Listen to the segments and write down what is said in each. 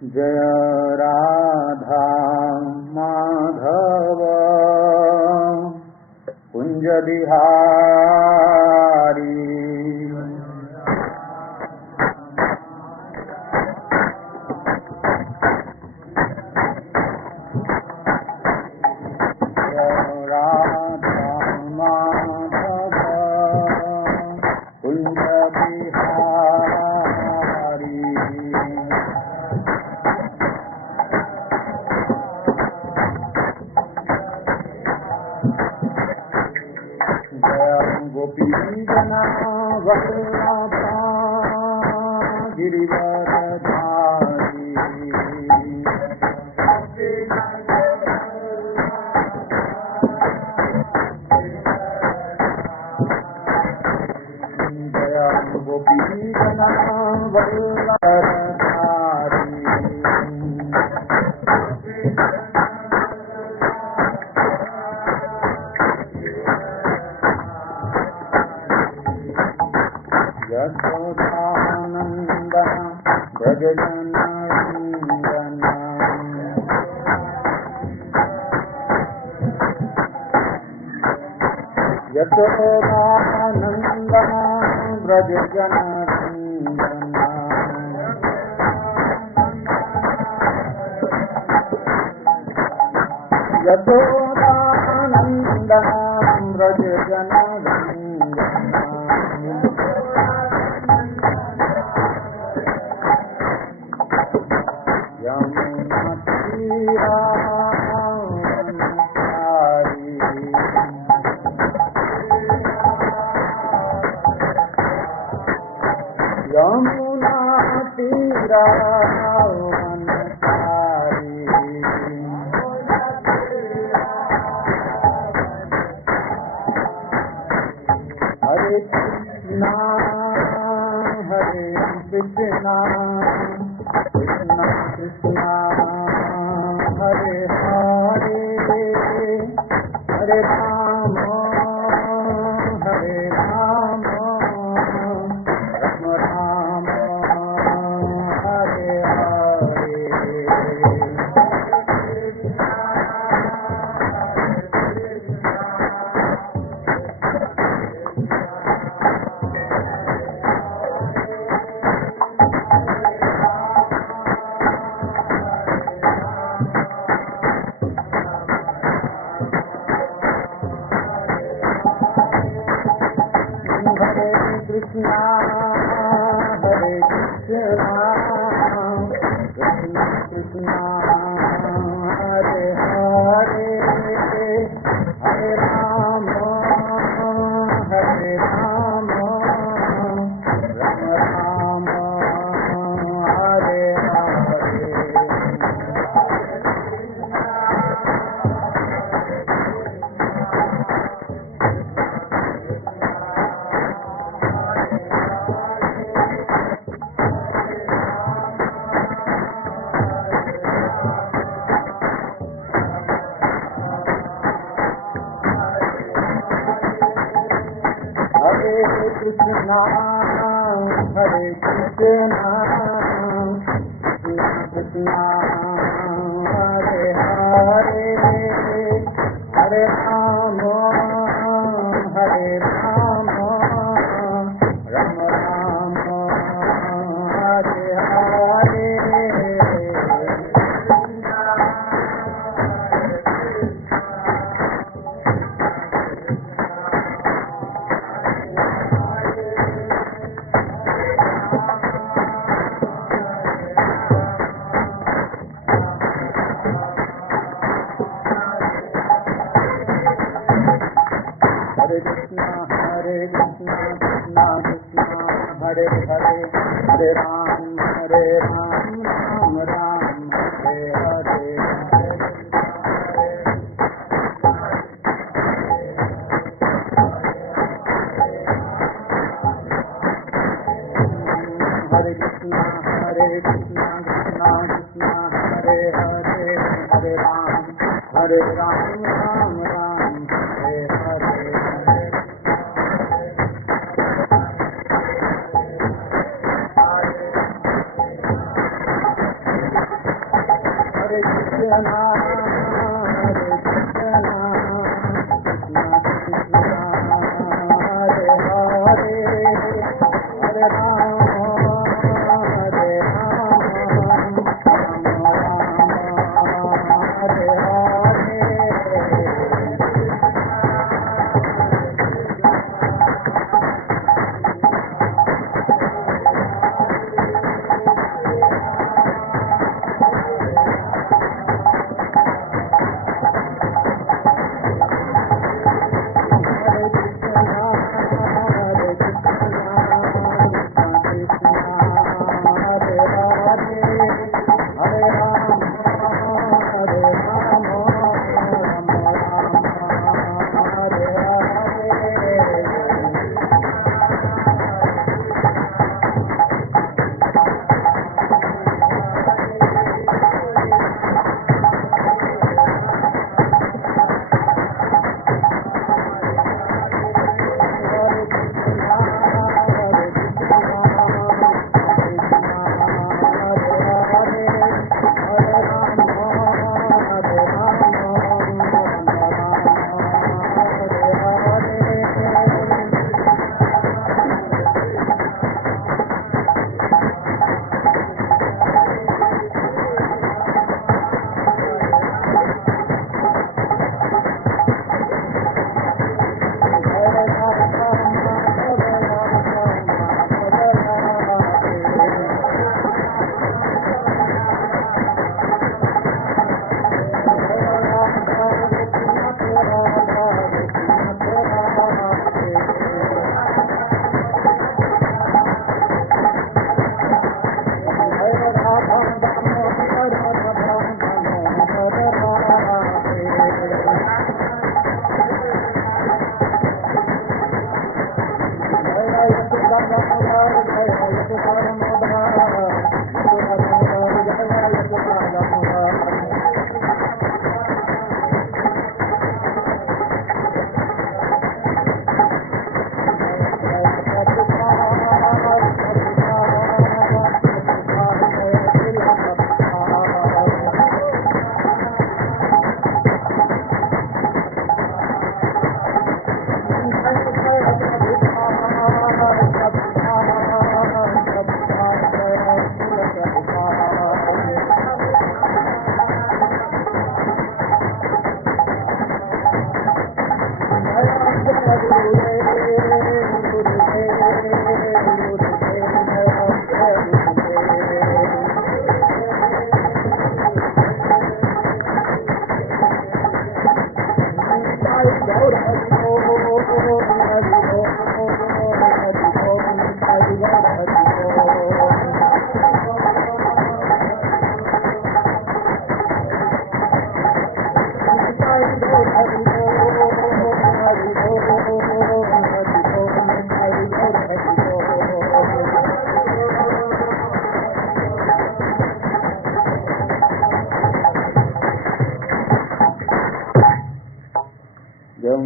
जय राधा माधव कुंज बिहारी। गिरिवरधारी जय गोपी जना वल्लभधारी। यशोदानंदन व्रज जननंदन यशोदानंदन व्रज जननंदन यशोदानंदन व्रज जननंदन यमुना तीरा हरे कृष्णा कृष्णा कृष्णा हरे हरे हरे राम राम हरे हरे। कृष्णा हरे कृष्णा कृष्णा कृष्णा हरे हरे हरे राम राम राम हरे हरे। हरे कृष्णा कृष्णा हरे हरे हरे राम राम राम हरे हरे। हरे कृष्णा कृष्णा कृष्णा हरे हरे हरे राम राम राम हरे हरे। हरे कृष्णा कृष्णा कृष्णा हरे हरे हरे राम राम हरे हरे।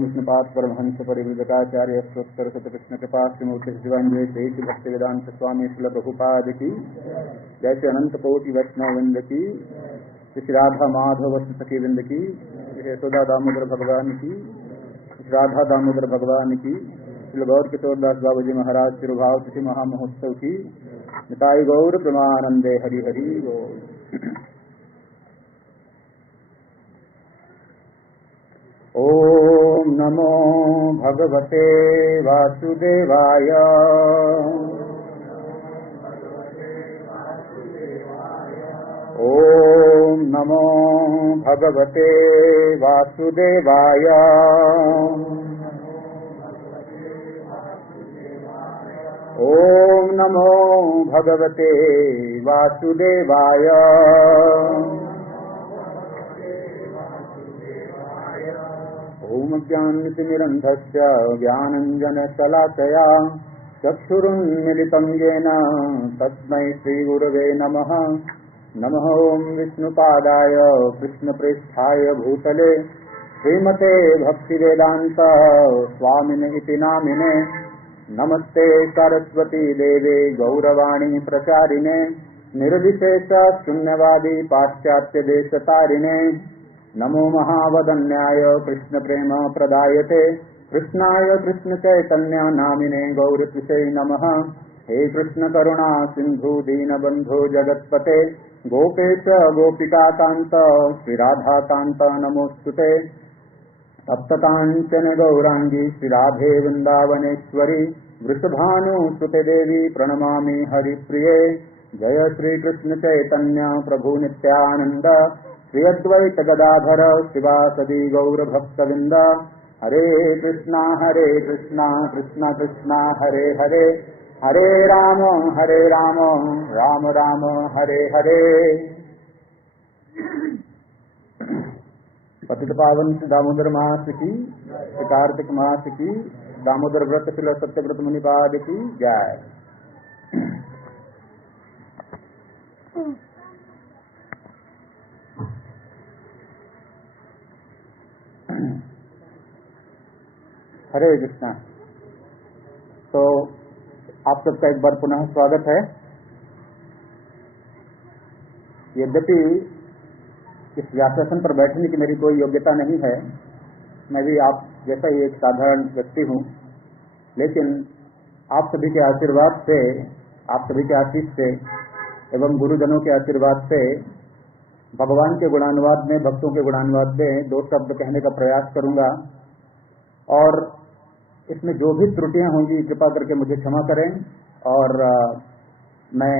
विष्णुपाद परमहंस परिवृतकाचार्य स्तोत्र कृष्ण कृपा श्रीमूर्ति शिवांजय श्री भक्ति वेदांत स्वामी श्रील प्रभुपाद की जैसे अनंत कोटि वैष्णव वृंद की श्री राधा माधव सखी वृंद की यशोदा दामोदर भगवान की राधा दामोदर भगवान की श्री गौर किशोरदास बाबू जी महाराज तिरुभाव तिथि महामहोत्सव की निताई गौर प्रमानंदे हरि हरि गौर। ओम नमो भगवते वासुदेवाय। ओम नमो भगवते वासुदेवाय। ओम नमो भगवते वासुदेवाय। ओम ज्ञानतिमिरन्धस्य ज्ञानञ्जनशलाकया चक्षुरुन्मिलितं येन तस्मै श्रीगुरवे नमः। नमः ओं विष्णुपादाय कृष्णप्रेष्ठाय भूतले श्रीमते भक्तिवेदान्त स्वामिने इति नामिने। नमस्ते सरस्वती देवे गौरवाणी प्रचारिणे निर्विशेष शून्यवादी पाश्चात्य देश तारिणे नमो महावदन्याय कृष्ण प्रेम प्रदायते कृष्णाय कृष्ण चैतन्य नामिने गौरतिशे नमः। हे कृष्ण करुणा सिंधु दीनबंधो जगत्पते गोपेश गोपिकाकांत श्री राधाकांत नमोस्तुते। सप्तकांचन गौरांगी श्री राधे वृंदावनेश्वरी वृषभानुसुते देवी प्रणमामि हरिप्रिये। जय श्री कृष्ण चैतन्य प्रभु नित्यानंद श्री अद्वैत गदाधर शिवासदि गौर भक्तविंद। हरे कृष्णा कृष्णा कृष्णा हरे हरे हरे राम राम राम हरे हरे। पतित पावन दामोदर मास की, कार्तिक मास की, दामोदर व्रत शिल सत्यव्रत मुनिपाद की जय। हरे कृष्णा। तो आप सबका एक बार पुनः स्वागत है। यद्यपि इस व्यासासन पर बैठने की मेरी कोई योग्यता नहीं है, मैं भी आप जैसा ही एक साधारण व्यक्ति हूँ, लेकिन आप सभी के आशीर्वाद से, आप सभी के आशीष से एवं गुरुजनों के आशीर्वाद से भगवान के गुणानुवाद में, भक्तों के गुणानुवाद में दो शब्द कहने का प्रयास करूंगा। और इसमें जो भी त्रुटियां होंगी कृपा करके मुझे क्षमा करें, और मैं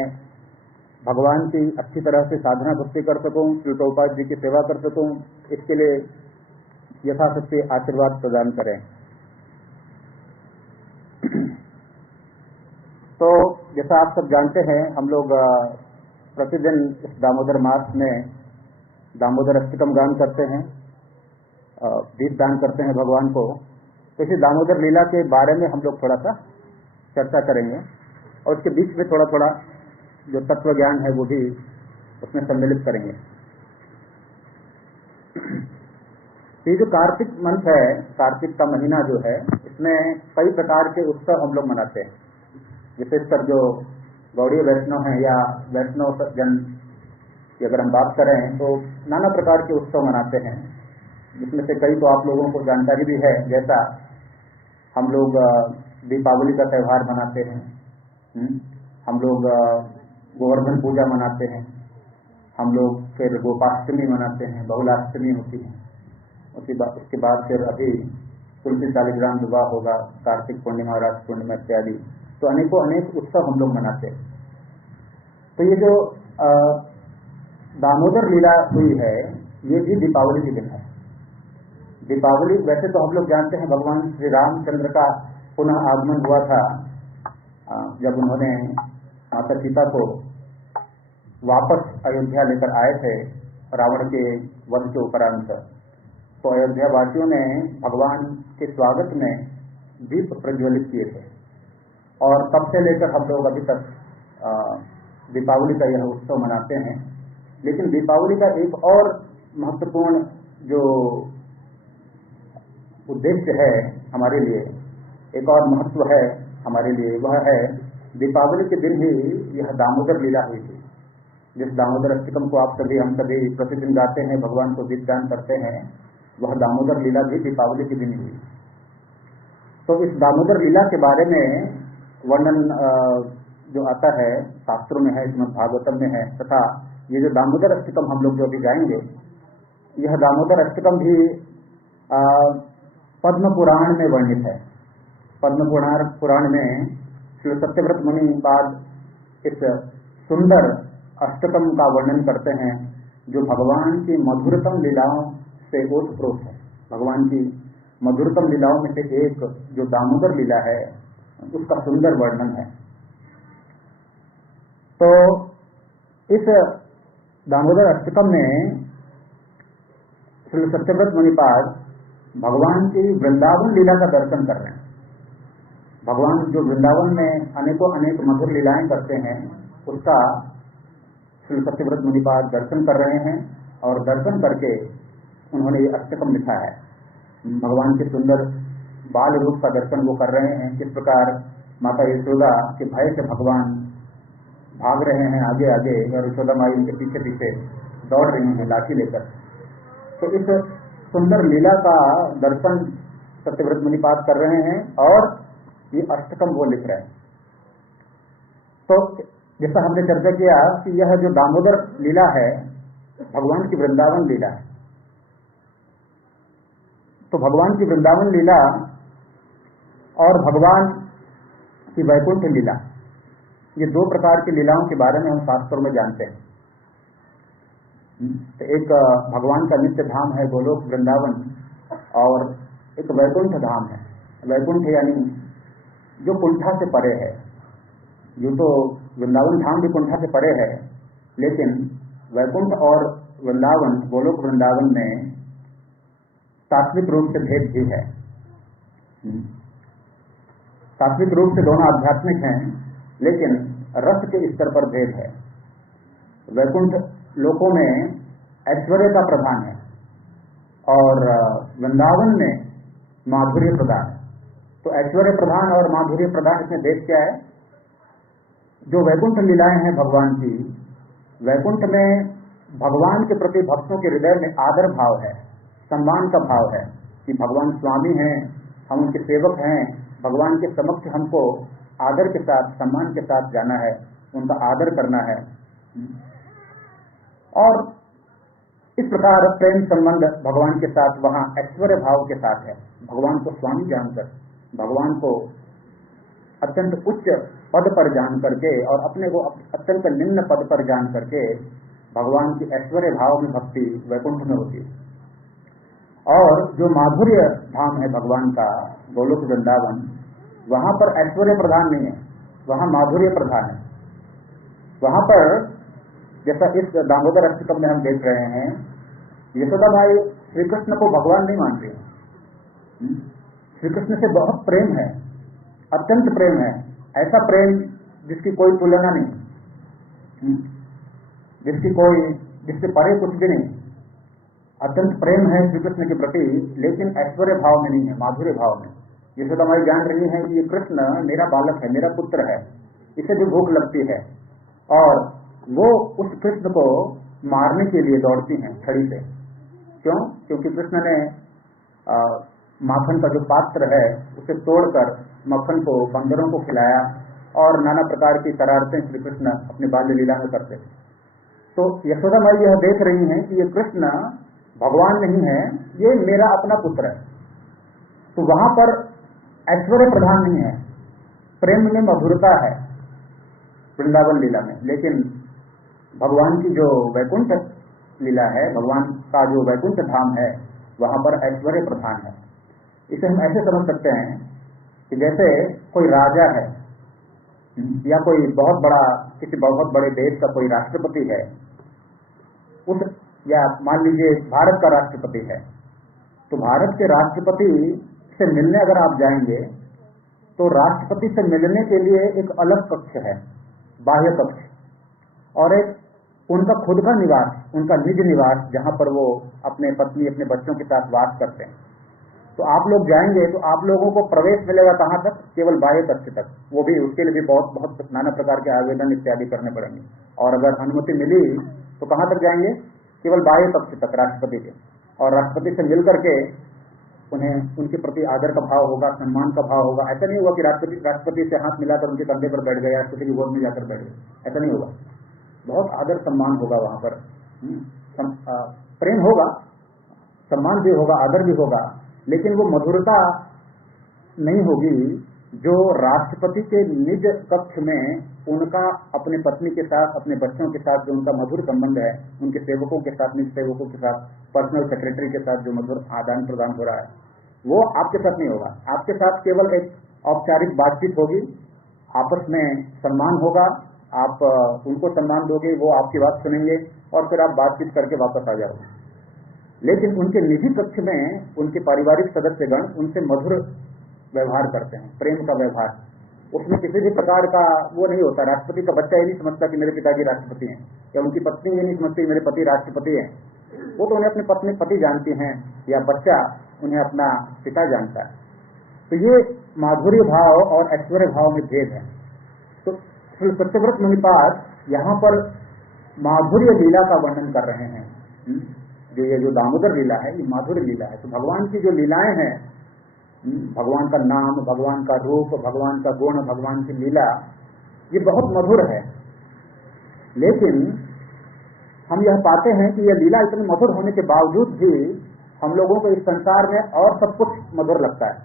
भगवान की अच्छी तरह से साधना भक्ति कर सकूं, श्री प्रभुपाद जी की सेवा कर सकूं, इसके लिए यथाशक्ति आशीर्वाद प्रदान करें। तो जैसा आप सब जानते हैं, हम लोग प्रतिदिन इस दामोदर मास में दामोदर अष्टकम गान करते हैं, दीप दान करते हैं भगवान को। तो इसी दामोदर लीला के बारे में हम लोग थोड़ा सा चर्चा करेंगे, और उसके बीच में थोड़ा थोड़ा जो तत्व ज्ञान है वो भी उसमें सम्मिलित करेंगे। ये जो कार्तिक मंथ है, कार्तिक का महीना जो है, इसमें कई प्रकार के उत्सव हम लोग मनाते हैं। विशेषकर जो गौड़ीय वैष्णव हैं या वैष्णव जन की अगर हम बात करें तो नाना प्रकार के उत्सव मनाते हैं, जिसमें से कई तो आप लोगों को जानकारी भी है। जैसा हम लोग दीपावली का त्यौहार मनाते हैं, हम लोग गोवर्धन पूजा मनाते हैं, हम लोग फिर गोपाष्टमी मनाते हैं, बहुलाष्टमी होती है, उसके बाद फिर अभी तुलसी शालिग्राम विवाह होगा, कार्तिक पूर्णिमा, रास पूर्णिमा इत्यादि। तो अनेकों अनेक उत्सव हम लोग मनाते हैं। तो ये जो दामोदर लीला हुई है, ये भी दीपावली के दिन है। दीपावली वैसे तो हम लोग जानते हैं भगवान श्री रामचंद्र का पुनः आगमन हुआ था, जब उन्होंने माता सीता को वापस अयोध्या लेकर आए थे रावण के वध के उपरांत। तो अयोध्या वासियों ने भगवान के स्वागत में दीप प्रज्वलित किए थे, और तब से लेकर हम लोग अभी तक दीपावली का यह उत्सव मनाते हैं। लेकिन दीपावली का एक और महत्वपूर्ण जो उद्देश्य है हमारे लिए, एक और महत्व है हमारे लिए, वह है दीपावली के दिन ही यह दामोदर लीला हुई थी। जिस दामोदर अष्टकम को आप सभी, हम सभी प्रतिदिन गाते हैं, भगवान को दीप दान करते हैं, वह दामोदर लीला भी दीपावली के दिन हुई। तो इस दामोदर लीला के बारे में वर्णन जो आता है शास्त्रों में है, श्रीमद् भागवतम में है, तथा ये जो दामोदर अष्टकम हम लोग जो अभी गाएंगे, यह दामोदर अष्टकम भी पद्म पुराण में वर्णित है। पद्म पुराण में श्री सत्यव्रत मुनिपाद इस सुंदर अष्टकम का वर्णन करते हैं, जो भगवान की मधुरतम लीलाओं से ओतप्रोत है। भगवान की मधुरतम लीलाओं में से एक जो दामोदर लीला है, उसका सुंदर वर्णन है। तो इस दामोदर अष्टकम में श्री सत्यव्रत मुनिपाद भगवान की वृंदावन लीला का दर्शन कर रहे हैं। भगवान जो वृंदावन में अनेकों अनेक मधुर लीलाएं करते हैं, उसका श्री सत्यव्रत मुनिपाद दर्शन कर रहे हैं, और दर्शन करके उन्होंने ये अष्टकम लिखा है। भगवान के सुंदर बाल रूप का दर्शन वो कर रहे हैं, किस प्रकार माता यशोदा के भय से भगवान भाग रहे हैं आगे आगे और यशोदा माई उनके पीछे पीछे दौड़ रही हैं लाठी लेकर। तो इस सुंदर लीला का दर्शन सत्यव्रत मुनिपाद कर रहे हैं और ये अष्टकम वो लिख रहे हैं। तो जैसा हमने चर्चा किया कि यह जो दामोदर लीला है भगवान की वृंदावन लीला है। तो भगवान की वृंदावन लीला और भगवान की वैकुंठ लीला, ये दो प्रकार की लीलाओं के बारे में हम शास्त्रों में जानते हैं। तो एक भगवान का नित्य धाम है गोलोक वृंदावन और एक वैकुंठ धाम है। वैकुंठ यानी जो कुंठा से परे है। यूँ तो वृंदावन धाम भी कुंठा से परे है, लेकिन वैकुंठ और वृंदावन गोलोक वृंदावन में तात्विक रूप से भेद भी है। तात्विक रूप से दोनों आध्यात्मिक हैं, लेकिन रस के स्तर पर भेद है। वैकुंठ लोकों में ऐश्वर्य का प्रधान है और वृंदावन में माधुर्य प्रधान है। तो ऐश्वर्य प्रधान और माधुर्य प्रधान इसमें भेद क्या है? जो वैकुंठ लीलाएं हैं भगवान की, वैकुंठ में भगवान के प्रति भक्तों के हृदय में आदर भाव है, सम्मान का भाव है कि भगवान स्वामी हैं, हम उनके सेवक हैं, भगवान के समक्ष हमको आदर के साथ सम्मान के साथ जाना है, उनका आदर करना है। और इस प्रकार प्रेम संबंध भगवान के साथ वहाँ ऐश्वर्य भाव के साथ है। भगवान को स्वामी जानकर, भगवान को अत्यंत उच्च पद पर जान करके और अपने को अत्यंत निम्न पद पर जान करके भगवान की ऐश्वर्य भाव में भक्ति वैकुंठ में होती है। और जो माधुर्य धाम है भगवान का गोलोक वृंदावन, वहां पर ऐश्वर्य प्रधान नहीं है, वहां माधुर्य प्रधान है। वहां पर जैसा इस दामोदर अष्टकम में हम देख रहे हैं, यशोदा माई श्री कृष्ण को भगवान नहीं मान रही। श्री कृष्ण से बहुत प्रेम है, अत्यंत प्रेम है, ऐसा प्रेम जिसकी कोई तुलना नहीं, जिससे परे कुछ भी नहीं। अत्यंत प्रेम है श्री कृष्ण के प्रति, लेकिन ऐश्वर्य भाव में नहीं है, माधुर्य भाव में। यशोदा माई जान रही है कि ये कृष्ण मेरा बालक है, मेरा पुत्र है, इसे भी भूख लगती है और वो उस कृष्ण को मारने के लिए दौड़ती हैं छड़ी से। क्यों? क्योंकि कृष्ण ने माखन का जो पात्र है उसे तोड़कर मक्खन को बंदरों को खिलाया और नाना प्रकार की शरारतें श्री कृष्ण अपने बाल्य लीला में करते थे। तो यशोदा माई यह देख रही हैं कि ये कृष्ण भगवान नहीं है, ये मेरा अपना पुत्र है। तो वहां पर ऐश्वर्य प्रधान नहीं है, प्रेम में मधुरता है वृंदावन लीला में। लेकिन भगवान की जो वैकुंठ लीला है, भगवान का जो वैकुंठ धाम है, वहां पर ऐश्वर्य प्रधान है। इसे हम ऐसे समझ सकते हैं कि जैसे कोई राजा है या कोई बहुत बड़ा, किसी बहुत बड़े देश का कोई राष्ट्रपति है, उस या मान लीजिए भारत का राष्ट्रपति है, तो भारत के राष्ट्रपति से मिलने अगर आप जाएंगे तो राष्ट्रपति से मिलने के लिए एक अलग कक्ष है, बाह्य कक्ष, और एक उनका खुद का निवास, उनका निज निवास, जहां पर वो अपने पत्नी अपने बच्चों के साथ वास करते हैं। तो आप लोग जाएंगे तो आप लोगों को प्रवेश मिलेगा कहां तक? केवल बाह्य कक्ष तक। वो भी उसके लिए भी बहुत बहुत नाना प्रकार के आवेदन इत्यादि करने पड़ेंगे, और अगर अनुमति मिली तो कहां तक जाएंगे? केवल बाह्य कक्ष तक राष्ट्रपति के। और राष्ट्रपति से मिल करके उन्हें उनके प्रति आदर का भाव होगा, सम्मान का भाव होगा। ऐसा नहीं होगा कि राष्ट्रपति से हाथ मिलाकर उनके कंधे पर बैठ गए, राष्ट्रपति की गोद में जाकर बैठ गए, ऐसा नहीं होगा। बहुत आदर सम्मान होगा वहां पर, प्रेम होगा, सम्मान भी होगा, आदर भी होगा, लेकिन वो मधुरता नहीं होगी जो राष्ट्रपति के निज कक्ष में उनका अपने पत्नी के साथ, अपने बच्चों के साथ जो उनका मधुर संबंध है, उनके सेवकों के साथ, निज सेवकों के साथ, पर्सनल सेक्रेटरी के साथ जो मधुर आदान प्रदान हो रहा है, वो आपके साथ नहीं होगा। आपके साथ केवल एक औपचारिक बातचीत होगी, आपस में सम्मान होगा, आप उनको सम्मान दोगे, वो आपकी बात सुनेंगे और फिर आप बातचीत करके वापस आ जाओगे। लेकिन उनके निजी कक्ष में उनके पारिवारिक सदस्यगण उनसे मधुर व्यवहार करते हैं, प्रेम का व्यवहार। उसमें किसी भी प्रकार का वो नहीं होता। राष्ट्रपति का बच्चा ये नहीं समझता कि मेरे पिताजी राष्ट्रपति हैं, या उनकी पत्नी ये नहीं समझती मेरे पति राष्ट्रपति हैं। वो तो उन्हें अपने पत्नी पति जानती हैं, या बच्चा उन्हें अपना पिता जानता है। तो ये माधुर्य भाव और ऐश्वर्य भाव में भेद है। तो सत्यव्रत मुनिपाद यहाँ पर माधुर्य लीला का वर्णन कर रहे हैं। जो ये जो दामोदर लीला है ये माधुर्य लीला है। तो भगवान की जो लीलाएं हैं, भगवान का नाम, भगवान का रूप, भगवान का गुण, भगवान की लीला, ये बहुत मधुर है। लेकिन हम यह पाते हैं कि यह लीला इतनी मधुर होने के बावजूद भी हम लोगों को इस संसार में और सब कुछ मधुर लगता है,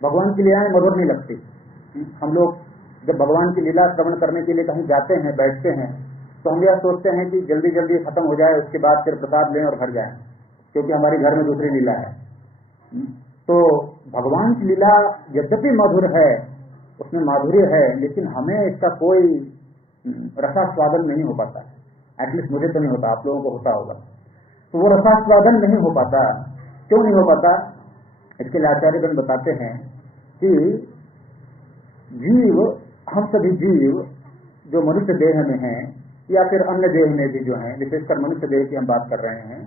भगवान की लीलाएं मधुर नहीं लगती। हम लोग जब भगवान की लीला श्रवण करने के लिए कहीं जाते हैं, बैठते हैं, तो हम यह सोचते हैं कि जल्दी जल्दी खत्म हो जाए, उसके बाद फिर प्रसाद लें और घर जाएं, क्योंकि हमारे घर में दूसरी लीला है। तो भगवान की लीला यद्यपि मधुर है, उसमें माधुर्य है, लेकिन हमें इसका कोई रसास्वादन नहीं हो पाता। एटलीस्ट मुझे तो नहीं होता, आप लोगों को होता होगा। तो वो रसास्वादन नहीं हो पाता। क्यों नहीं हो पाता? इसके लिए आचार्यगण बताते हैं कि जीव, हम सभी जीव जो मनुष्य देह में हैं या फिर अन्य देह में भी जो हैं, विशेषकर मनुष्य देह की हम बात कर रहे हैं,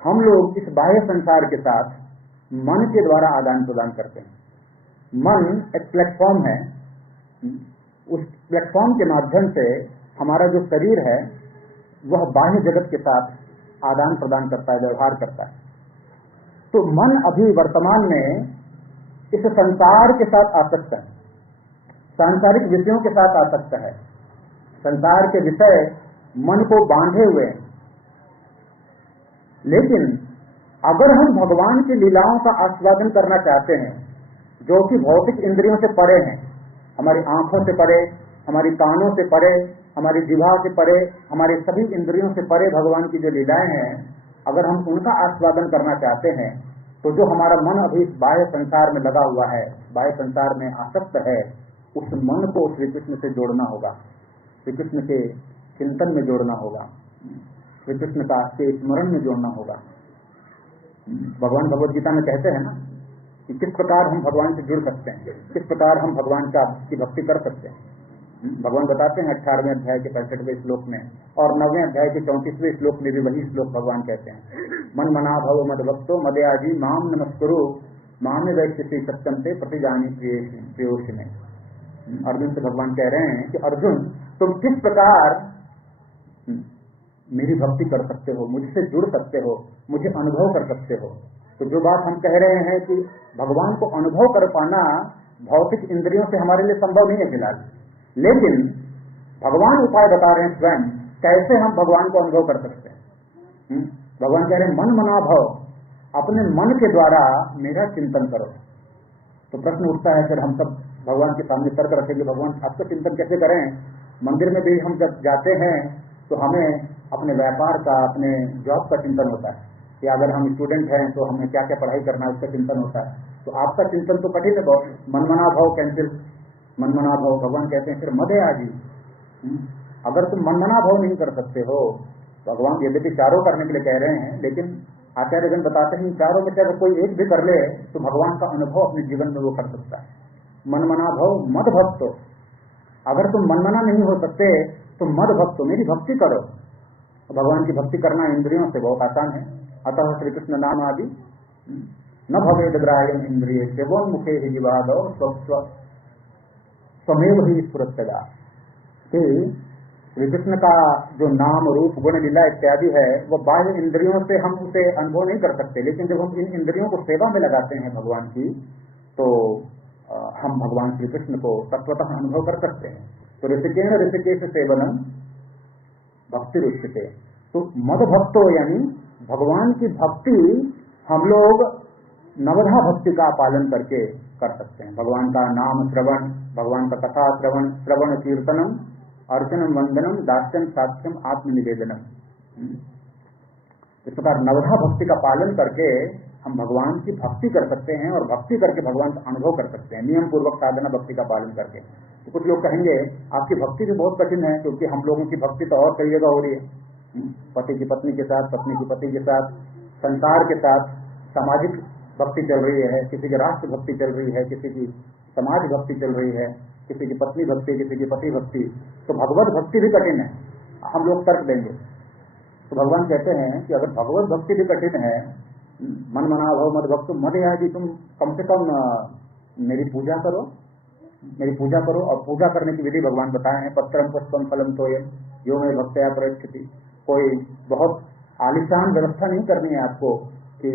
हम लोग इस बाह्य संसार के साथ मन के द्वारा आदान प्रदान करते हैं। मन एक प्लेटफॉर्म है, उस प्लेटफॉर्म के माध्यम से हमारा जो शरीर है वह बाह्य जगत के साथ आदान प्रदान करता है, व्यवहार करता है। तो मन अभी वर्तमान में इस संसार के साथ आसक्त है, सांसारिक विषयों के साथ आसक्त है, संसार के विषय मन को बांधे हुए हैं। लेकिन अगर हम भगवान की लीलाओं का आस्वादन करना चाहते हैं, जो कि भौतिक इंद्रियों से परे हैं, हमारी आंखों से परे, हमारी कानों से परे, हमारी जिह्वा से परे, हमारे सभी इंद्रियों से परे भगवान की जो लीलाएं हैं, अगर हम उनका आस्वादन करना चाहते हैं, तो जो हमारा मन अभी बाह्य संसार में लगा हुआ है, बाह्य संसार में आसक्त है, उस मन को श्री कृष्ण से जोड़ना होगा, श्री कृष्ण के चिंतन में जोड़ना होगा, श्री कृष्ण का के स्मरण में जोड़ना होगा। भगवान भगवद गीता में कहते हैं ना कि किस प्रकार हम भगवान से जुड़ सकते हैं, किस प्रकार हम भगवान की भक्ति कर सकते हैं। भगवान बताते हैं 18वें अध्याय के 65वें श्लोक में, और 9वें अध्याय के 34वें श्लोक में भी वही श्लोक भगवान कहते हैं, मन मना भव मद भक्तो मदयाजी माम नमस्कुरु मामे वैश्यसी सत्यम से प्रतिजानी प्रियोष में। अर्जुन से भगवान कह रहे हैं कि अर्जुन, तुम किस प्रकार मेरी भक्ति कर सकते हो, मुझसे जुड़ सकते हो, मुझे अनुभव कर सकते हो। तो जो बात हम कह रहे हैं कि भगवान को अनुभव कर पाना भौतिक इंद्रियों से हमारे लिए संभव नहीं है फिलहाल, लेकिन भगवान उपाय बता रहे हैं स्वयं कैसे हम भगवान को अनुभव कर सकते हैं। भगवान कह रहे हैं मन मना भव, अपने मन के द्वारा मेरा चिंतन करो। तो प्रश्न उठता है, फिर हम सब भगवान के सामने तर्क रखेंगे, भगवान आपका चिंतन कैसे करें? मंदिर में भी हम जब जाते हैं तो हमें अपने व्यापार का, अपने जॉब का चिंतन होता है, या अगर हम स्टूडेंट हैं तो हमें क्या क्या पढ़ाई करना है उसका चिंतन होता है। तो आपका चिंतन तो कठिन है बहुत, मनमना भाव कैंसिल, मनमना भाव। भगवान कहते हैं फिर मदे आजी, अगर तुम मनमना भाव नहीं कर सकते हो, भगवान यद्यपि चारों करने के लिए कह रहे हैं, लेकिन आचार्यगण बताते हैं चारों में से अगर कोई एक भी कर ले तो भगवान का अनुभव अपने जीवन में वो कर सकता है। मनमना भाव मद भक्तो, अगर तुम मनमना नहीं हो सकते तो मद भक्तो, मेरी भक्ति करो। भगवान की भक्ति करना इंद्रियों से बहुत आसान है। अतः श्री कृष्ण नाम आदि न भवेद ग्राह्यम इंद्रिय सेवोन्मुखे ही जीवादो स्वमेव ही स्फुरत्तदा। कि श्री कृष्ण का जो नाम रूप गुण लीला इत्यादि है वो बाह्य इंद्रियों से हम उसे अनुभव नहीं कर सकते, लेकिन जब हम इन इंद्रियों को सेवा में लगाते हैं भगवान की, तो हम भगवान श्री कृष्ण को तत्वतः अनुभव कर सकते हैं। तो ऋषिकेण ऋषिकेश सेवनम भक्ति रुच्यते। तो मद भक्तो यानी भगवान की भक्ति हम लोग नवधा भक्ति का पालन करके कर सकते हैं। भगवान का नाम श्रवण, भगवान का कथा श्रवण, श्रवण कीर्तनम, अर्चनम वंदनम, दास्यम साक्ष्यम, आत्मनिवेदनम। इस प्रकार नवधा भक्ति का पालन करके हम भगवान की भक्ति कर सकते हैं और भक्ति करके भगवान का अनुभव कर सकते हैं, नियम पूर्वक साधना भक्ति का पालन करके। तो कुछ लोग कहेंगे आपकी भक्ति भी बहुत कठिन है, क्योंकि हम लोगों की भक्ति तो और कई जगह हो रही है, पति की पत्नी के साथ, पत्नी की पति के साथ, संसार के साथ, सामाजिक भक्ति चल रही है, किसी की राष्ट्र भक्ति चल रही है, किसी की समाज भक्ति चल रही है, किसी की पत्नी भक्ति, किसी की पति भक्ति। तो भगवत भक्ति भी कठिन है, हम लोग तर्क देंगे। तो भगवान कहते हैं कि अगर भगवत भक्ति भी कठिन है, मन मना भव मद भक्त मद याजी, तुम कम से कम मेरी पूजा करो, मेरी पूजा करो। और पूजा करने की विधि भगवान बताए हैं, पत्रम पुष्पम फलम तोयम यो में भक्तया प्रयच्छति। कोई बहुत आलिशान व्यवस्था नहीं करनी है आपको कि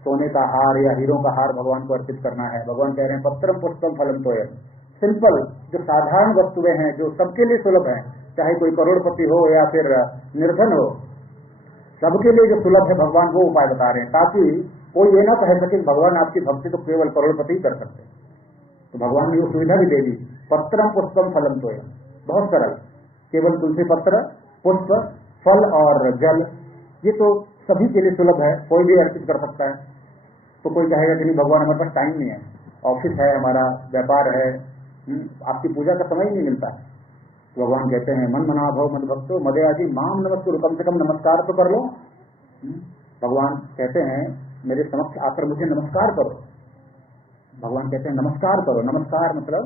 सोने का हार या हीरों का हार भगवान को अर्पित करना है। भगवान कह रहे हैं पत्रम पुष्पम फलम तोयम, सिंपल जो साधारण वस्तुएं हैं जो सबके लिए सुलभ है, चाहे कोई करोड़पति हो या फिर निर्धन हो, सबके लिए जो सुलभ है भगवान वो उपाय बता रहे हैं, ताकि कोई ये ना कह सके भगवान आपकी भक्ति तो केवल करोड़पति ही कर सकते। तो भगवान ने वो सुविधा भी दे दी, पत्रम पुष्पम फलम तोयम, बहुत सरल, केवल तुलसी पत्र, पुष्प, फल और जल, ये तो सभी के लिए सुलभ है, कोई भी अर्पित कर सकता है। तो कोई कहेगा कि नहीं भगवान हमारे पास टाइम नहीं है, ऑफिस है, हमारा व्यापार है, आपकी पूजा का समय ही नहीं मिलता है। तो भगवान कहते हैं मन मना भव मद भक्तो मदे आदि माम नमस्कुरु, कम से कम नमस्कार तो कर लो। भगवान कहते हैं मेरे समक्ष आकर मुझे नमस्कार करो। भगवान कहते हैं नमस्कार करो, नमस्कार मतलब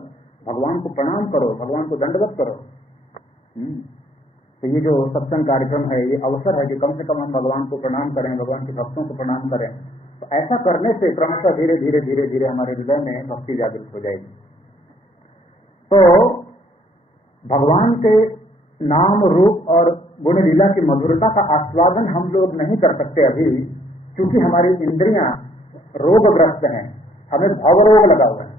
भगवान को प्रणाम करो, भगवान को दंडवत करो। तो ये जो सत्संग कार्यक्रम है ये अवसर है कि कम से कम हम भगवान को प्रणाम करें, भगवान के भक्तों को प्रणाम करें। तो ऐसा करने से क्रमशः धीरे धीरे धीरे धीरे हमारे हृदय में भक्ति जागृत हो जाएगी। तो भगवान के नाम रूप और गुण लीला की मधुरता का आस्वादन हम लोग नहीं कर सकते अभी, क्योंकि हमारी इंद्रियां रोगग्रस्त हैं, हमें भवरोग लगा हुआ है।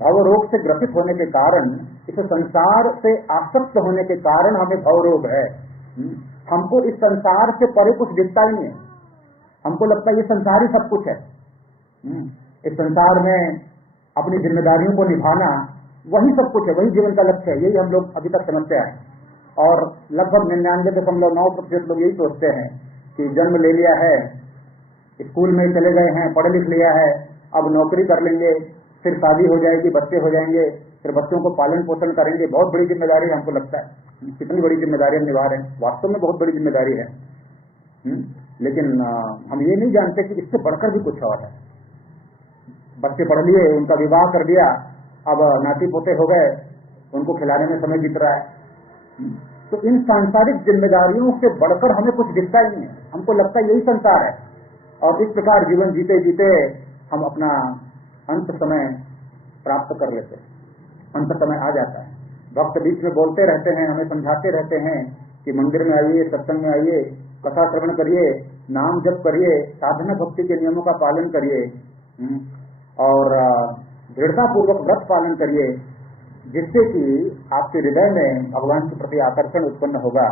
भवरोग से ग्रसित होने के कारण, इस संसार से आसक्त होने के कारण हमें भवरोग है। हमको इस संसार से परे कुछ दिखता ही नहीं है, हमको लगता है ये संसार ही सब कुछ है। इस संसार में अपनी जिम्मेदारियों को निभाना वही सब कुछ है, वही जीवन का लक्ष्य है, यही हम लोग अभी तक समझते हैं। और लगभग 99.9% लोग यही सोचते हैं कि जन्म ले लिया है, स्कूल में चले गए हैं, पढ़ लिख लिया है, अब नौकरी कर लेंगे, फिर शादी हो जाएगी, बच्चे हो जाएंगे, फिर बच्चों को पालन पोषण करेंगे। बहुत बड़ी जिम्मेदारी है, हमको लगता है कितनी बड़ी जिम्मेदारी हम निभा रहे हैं, वास्तव में बहुत बड़ी जिम्मेदारी है। लेकिन हम ये नहीं जानते कि इससे बढ़कर भी कुछ और है। बच्चे पढ़ लिए, उनका विवाह कर दिया, अब नाती पोते हो गए, उनको खिलाने में समय बीत रहा है। तो इन सांसारिक जिम्मेदारियों से बढ़कर हमें कुछ दिखता ही नहीं है, हमको लगता है यही संसार है। और इस प्रकार जीवन जीते जीते हम अपना अंत समय प्राप्त कर लेते हैं, अंत समय आ जाता है। भक्त बीच में बोलते रहते हैं, हमें समझाते रहते हैं कि मंदिर में आइए, सत्संग में आइए, कथा श्रवण करिए, नाम जप करिए, साधना भक्ति के नियमों का पालन करिए और दृढ़ता पूर्वक व्रत पालन करिए, जिससे कि आपके हृदय में भगवान के प्रति आकर्षण उत्पन्न होगा।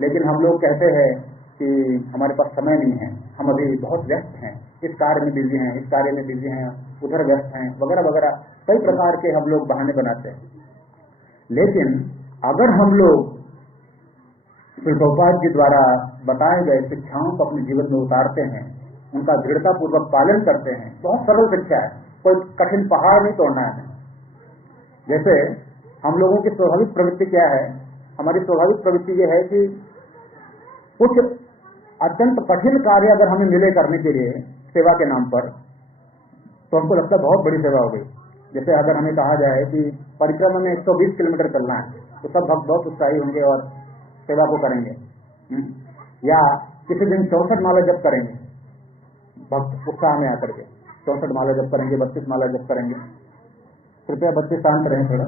लेकिन हम लोग कहते हैं कि हमारे पास समय नहीं है, हम अभी बहुत व्यस्त हैं, इस कार्य में बिजी हैं, इस कार्य में बिजी हैं, उधर व्यस्त हैं, वगैरह वगैरह कई प्रकार के हम लोग बहाने बनाते हैं। लेकिन अगर हम लोग श्री प्रभुपाद जी द्वारा बताए गए शिक्षाओं को अपने जीवन में उतारते हैं, उनका दृढ़ता पूर्वक पालन करते हैं, बहुत सरल शिक्षा है, कोई कठिन पहाड़ नहीं तोड़ना है। जैसे हम लोगों की स्वाभाविक प्रवृत्ति क्या है, हमारी स्वाभाविक प्रवृत्ति यह है कि कुछ अत्यंत कठिन कार्य अगर हमें मिले करने के लिए सेवा के नाम पर, तो हमको लगता है बहुत बड़ी सेवा हो गई। जैसे अगर हमें कहा जाए कि परिक्रमा में 120 किलोमीटर चलना है, तो सब भक्त बहुत उत्साही होंगे और सेवा को करेंगे। या किसी दिन 64 माला जप करेंगे, भक्त उत्साह में आकर के 64 माला जप करेंगे, 32 माला जप करेंगे। कृपया बच्चे शांत रहें थोड़ा।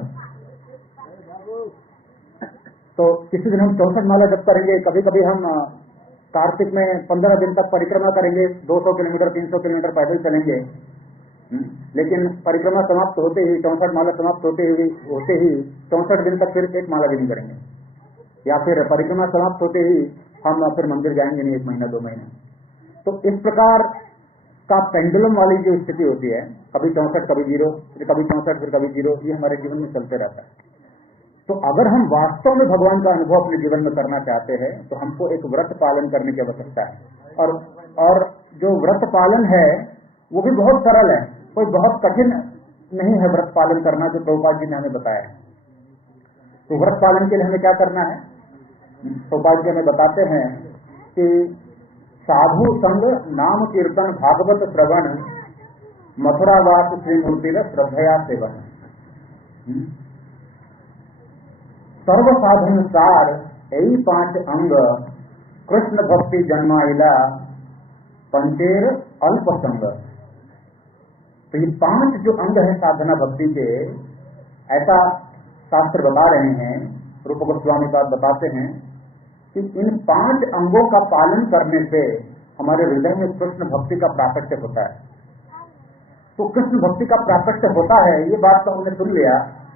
तो किसी दिन हम 64 माला जप करेंगे, कभी कभी हम कार्तिक में 15 दिन तक परिक्रमा करेंगे, 200 किलोमीटर 300 किलोमीटर पैदल चलेंगे। लेकिन परिक्रमा समाप्त होते ही, 64 माला समाप्त होते ही 64 दिन तक फिर एक माला भी नहीं करेंगे। या फिर परिक्रमा समाप्त होते ही हम फिर मंदिर जाएंगे नहीं, 1 महीना 2 महीने। तो इस प्रकार का पेंडुलम वाली जो स्थिति होती है, कभी 64 कभी 0, कभी 64 फिर कभी 0, ये हमारे जीवन में चलते रहता है। तो अगर हम वास्तव में भगवान का अनुभव अपने जीवन में करना चाहते हैं, तो हमको एक व्रत पालन करने की आवश्यकता है। और जो व्रत पालन है वो भी बहुत सरल है, कोई बहुत कठिन नहीं है व्रत पालन करना, जो प्रभुपाद जी ने हमें बताया है। तो व्रत पालन के लिए हमें क्या करना है, प्रभुपाद जी हमें बताते हैं कि साधु संग, नाम कीर्तन, भागवत श्रवण, मथुरावास श्रीमूर्ति श्रद्धया सेवन, सर्व साधन सार यही 5 अंग, कृष्ण भक्ति जन्माइला, पंचेर अल्प संग। तो ये 5 जो अंग हैं साधना भक्ति के, ऐसा शास्त्र बता रहे हैं, रूप गोस्वामी का बताते हैं कि इन 5 अंगों का पालन करने से हमारे हृदय में कृष्ण भक्ति का प्राकट्य होता है। तो कृष्ण भक्ति का प्राकट्य होता है, ये बात तो हमने सुन लिया,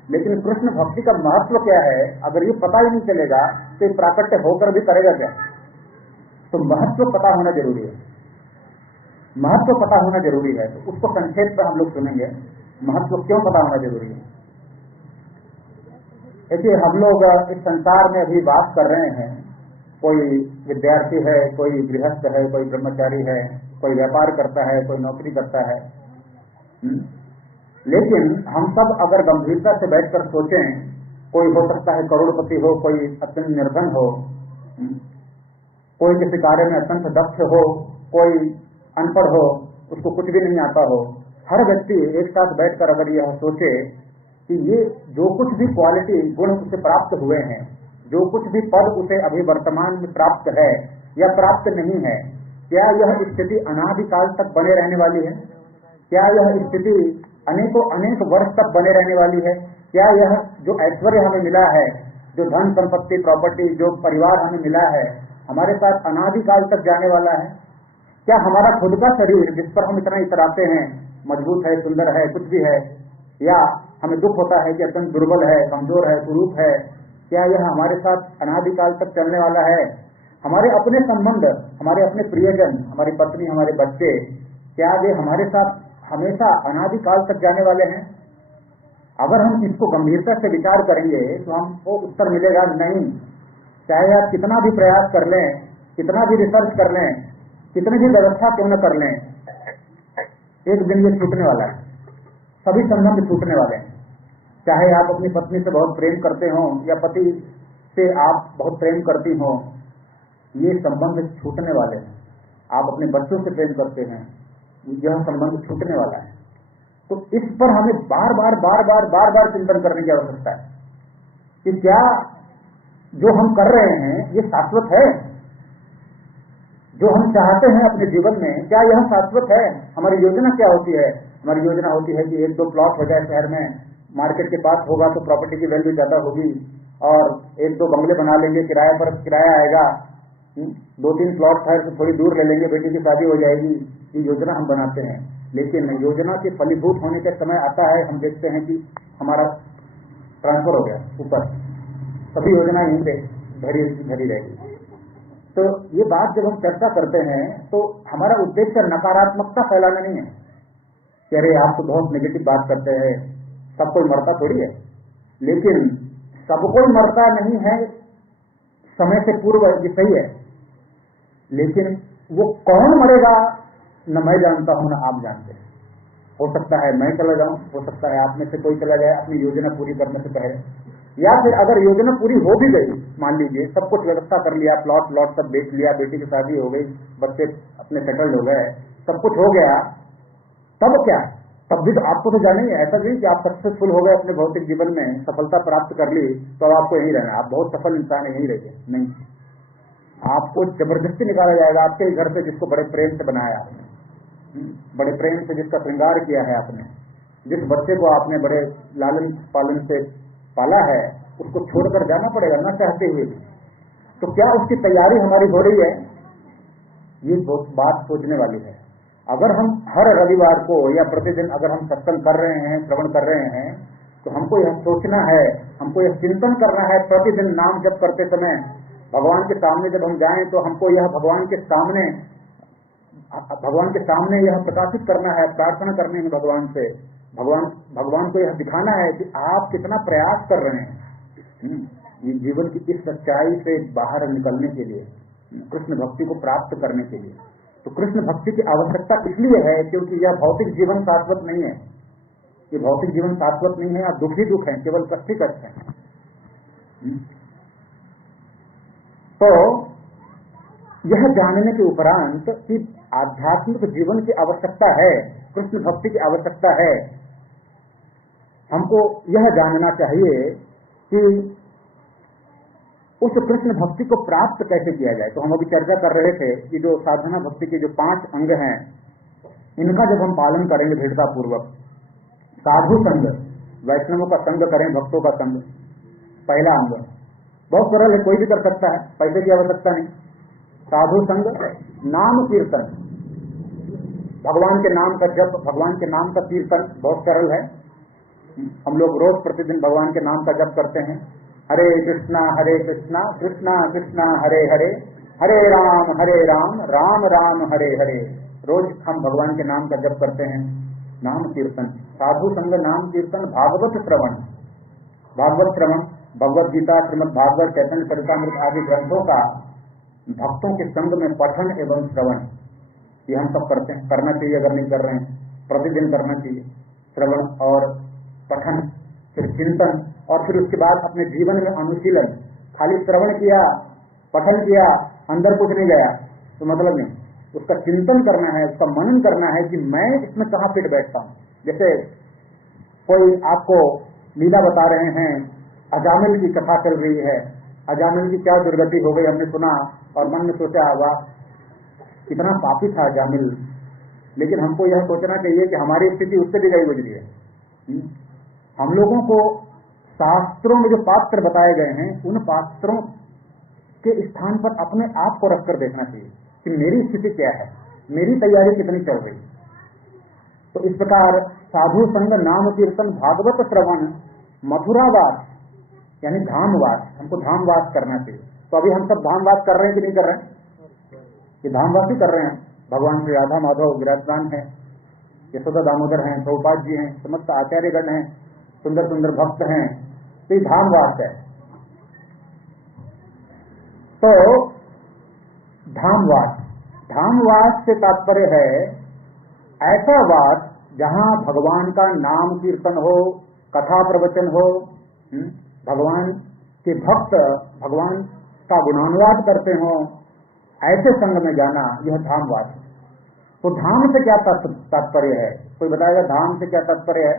लेकिन कृष्ण भक्ति का महत्व क्या है अगर ये पता ही नहीं चलेगा तो प्राकट्य होकर भी करेगा क्या? तो महत्व पता होना जरूरी है, महत्व पता होना जरूरी है। तो उसको संक्षेप में हम लोग सुनेंगे, महत्व क्यों पता होना जरूरी है। देखिए, हम लोग इस संसार में अभी बात कर रहे हैं, कोई विद्यार्थी है, कोई गृहस्थ है, कोई ब्रह्मचारी है, कोई व्यापार करता है, कोई नौकरी करता है। लेकिन हम सब अगर गंभीरता से बैठकर सोचें, कोई हो सकता है करोड़पति हो, कोई अत्यंत निर्धन हो, कोई किसी कार्य में अत्यंत दक्ष हो, कोई अनपढ़ हो, उसको कुछ भी नहीं आता हो, हर व्यक्ति एक साथ बैठकर अगर यह सोचे कि ये जो कुछ भी क्वालिटी गुण उसे प्राप्त हुए हैं, जो कुछ भी पद उसे अभी वर्तमान में प्राप्त है या प्राप्त नहीं है, क्या यह स्थिति अनादिकाल तक बने रहने वाली है? क्या यह स्थिति अनेक वर्ष तक बने रहने वाली है? क्या यह जो ऐश्वर्य हमें मिला है, जो धन संपत्ति प्रॉपर्टी, जो परिवार हमें मिला है, हमारे साथ अनादिकाल तक जाने वाला है? क्या हमारा खुद का शरीर जिस पर हम इतना इतराते हैं, मजबूत है, सुंदर है, कुछ भी है, या हमें दुख होता है कि अत्यंत दुर्बल है, कमजोर है, कुरूप है, क्या यह हमारे साथ अनादिकाल तक चलने वाला है? हमारे अपने संबंध, हमारे अपने प्रियजन, हमारी पत्नी, हमारे बच्चे, क्या वे हमारे साथ हमेशा अनादिकाल तक जाने वाले हैं? अगर हम इसको गंभीरता से विचार करेंगे तो हमको उत्तर मिलेगा नहीं। चाहे आप कितना भी प्रयास कर लें, कितना भी रिसर्च कर लें, कितनी भी व्यवस्था क्यों न कर लें, एक दिन ये छूटने वाला है, सभी संबंध छूटने वाले हैं। चाहे आप अपनी पत्नी से बहुत प्रेम करते हो या पति से आप बहुत प्रेम करती हो, ये संबंध छूटने वाले हैं। आप अपने बच्चों से प्रेम करते हैं, यह संबंध छूटने वाला है। तो इस पर हमें बार बार चिंतन करने की आवश्यकता है कि क्या जो हम कर रहे हैं ये शाश्वत है? जो हम चाहते हैं अपने जीवन में, क्या यह शाश्वत है? हमारी योजना क्या होती है? हमारी योजना होती है कि 1-2 प्लॉट हो जाए शहर में, मार्केट के पास होगा तो प्रॉपर्टी की वैल्यू ज्यादा होगी, और 1-2 बंगले बना लेंगे, किराए पर किराया आएगा, 2-3 प्लॉट शहर से थोड़ी दूर ले लेंगे, बेटी की शादी हो जाएगी। ये योजना हम बनाते हैं, लेकिन योजना के फलीभूत होने का समय आता है, हम देखते हैं कि हमारा ट्रांसफर हो गया ऊपर, सभी योजना यहीं पे धरी रहेगी। तो ये बात जब हम चर्चा करते हैं तो हमारा उद्देश्य नकारात्मकता फैलाना नहीं है कि अरे आप तो बहुत नेगेटिव बात करते हैं, सब कोई मरता थोड़ी है। लेकिन सब कोई मरता नहीं है समय से पूर्व, ये सही है, लेकिन वो कौन मरेगा न मैं जानता हूं न आप जानते हैं। हो सकता है मैं चला जाऊं, हो सकता है आप में से कोई चला जाए अपनी योजना पूरी करने से पहले, या फिर अगर योजना पूरी हो भी गई, मान लीजिए सब कुछ व्यवस्था कर लिया, प्लॉट सब बेच लिया, बेटी की शादी हो गई, बच्चे अपने सेटल्ड हो गए, सब कुछ हो गया, तब क्या? तब भी तो आपको तो जाना ही है। ऐसा नहीं कि आप सक्सेसफुल हो गए अपने भौतिक जीवन में, सफलता प्राप्त कर ली तो अब आपको यहीं रहना, आप बहुत सफल इंसान है, यहीं रहिए। नहीं, आपको जबरदस्ती निकाला जाएगा आपके ही घर से, जिसको बड़े प्रेम से बनाया आपने, बड़े प्रेम से जिसका श्रृंगार किया है आपने, जिस बच्चे को आपने बड़े लालन पालन से पाला है, उसको छोड़कर जाना पड़ेगा न चाहते हुए भी। तो क्या उसकी तैयारी हमारी हो रही है? ये बात सोचने वाली है। अगर हम हर रविवार को या प्रतिदिन अगर हम सत्संग कर रहे हैं, श्रवण कर रहे हैं, तो हमको यह सोचना है, हमको यह चिंतन करना है, प्रतिदिन नाम जप करते समय भगवान के सामने जब हम जाएं तो हमको यह भगवान के सामने यह प्रकाशित करना है, प्रार्थना करनी है भगवान से, भगवान को यह दिखाना है कि आप कितना प्रयास कर रहे हैं ये जीवन की इस सच्चाई से बाहर निकलने के लिए, कृष्ण भक्ति को प्राप्त करने के लिए। तो कृष्ण भक्ति की आवश्यकता इसलिए है क्योंकि यह भौतिक जीवन शाश्वत नहीं है, ये भौतिक जीवन शाश्वत नहीं है, आप दुख ही दुख है, केवल कष्ट ही कष्ट है। तो यह जानने के उपरांत कि आध्यात्मिक जीवन की आवश्यकता है, कृष्ण भक्ति की आवश्यकता है, हमको यह जानना चाहिए कि उस कृष्ण भक्ति को प्राप्त कैसे किया जाए। तो हम अभी चर्चा कर रहे थे कि जो साधना भक्ति के जो 5 अंग हैं, इनका जब हम पालन करेंगे दृढ़ता पूर्वक, साधु संग, वैष्णवों का संग करें, भक्तों का संग, पहला अंग बहुत सरल है, कोई भी कर सकता है, पैसे की आवश्यकता नहीं। साधु संग, नाम कीर्तन, भगवान के नाम का जप, भगवान के नाम का कीर्तन बहुत सरल है। हम लोग रोज प्रतिदिन भगवान के नाम का जप करते हैं, हरे कृष्णा कृष्णा कृष्णा हरे हरे, हरे राम राम राम हरे हरे। रोज हम भगवान के नाम का जप करते हैं। नाम कीर्तन, साधु संग, नाम कीर्तन, भागवत श्रवण, भगवत गीता, श्रीमद् भागवत, चैतन्य चरितामृत आदि ग्रंथों का भक्तों के संग में पठन एवं श्रवण, ये हम सब करते हैं, करना चाहिए। अगर नहीं कर रहे हैं, प्रतिदिन करना चाहिए श्रवण और पठन, फिर चिंतन, और फिर उसके बाद अपने जीवन में अनुशीलन। खाली श्रवण किया, पठन किया, अंदर कुछ नहीं गया तो मतलब नहीं, उसका चिंतन करना है, उसका मनन करना है कि मैं इसमें कहाँ फिट बैठता हूँ। जैसे कोई आपको लीला बता रहे हैं, अजामिल की कथा चल रही है, अजामिल की क्या दुर्गति हो गई हमने सुना और मन में सोचा, वाह कितना पापी था अजामिल। लेकिन हमको यह सोचना चाहिए कि हमारी स्थिति उससे भी गई गुजरी है। हम लोगों को शास्त्रों में जो पात्र बताए गए हैं, उन पात्रों के स्थान पर अपने आप को रखकर देखना चाहिए कि मेरी स्थिति क्या है, मेरी तैयारी कितनी चल रही। तो इस प्रकार साधु संग, नाम कीर्तन, भागवत श्रवण, मथुरावास यानी धामवास, हमको धामवास करना चाहिए। तो अभी हम सब धामवास कर रहे हैं कि नहीं कर रहे हैं? ये धामवास ही कर रहे हैं। भगवान श्री राधा माधव विराजमान है, यशोदा दामोदर हैं, प्रभुपाद जी हैं, समस्त आचार्यगण हैं, सुंदर सुंदर भक्त हैं, तो ये धामवास है। तो धामवास से तात्पर्य है ऐसा वास जहां भगवान का नाम कीर्तन हो, कथा प्रवचन हो, भगवान के भक्त भगवान का गुणानुवाद करते हो, ऐसे संग में जाना, यह धामवास है। तो धाम से क्या तात्पर्य है? कोई बताएगा धाम से क्या तात्पर्य है?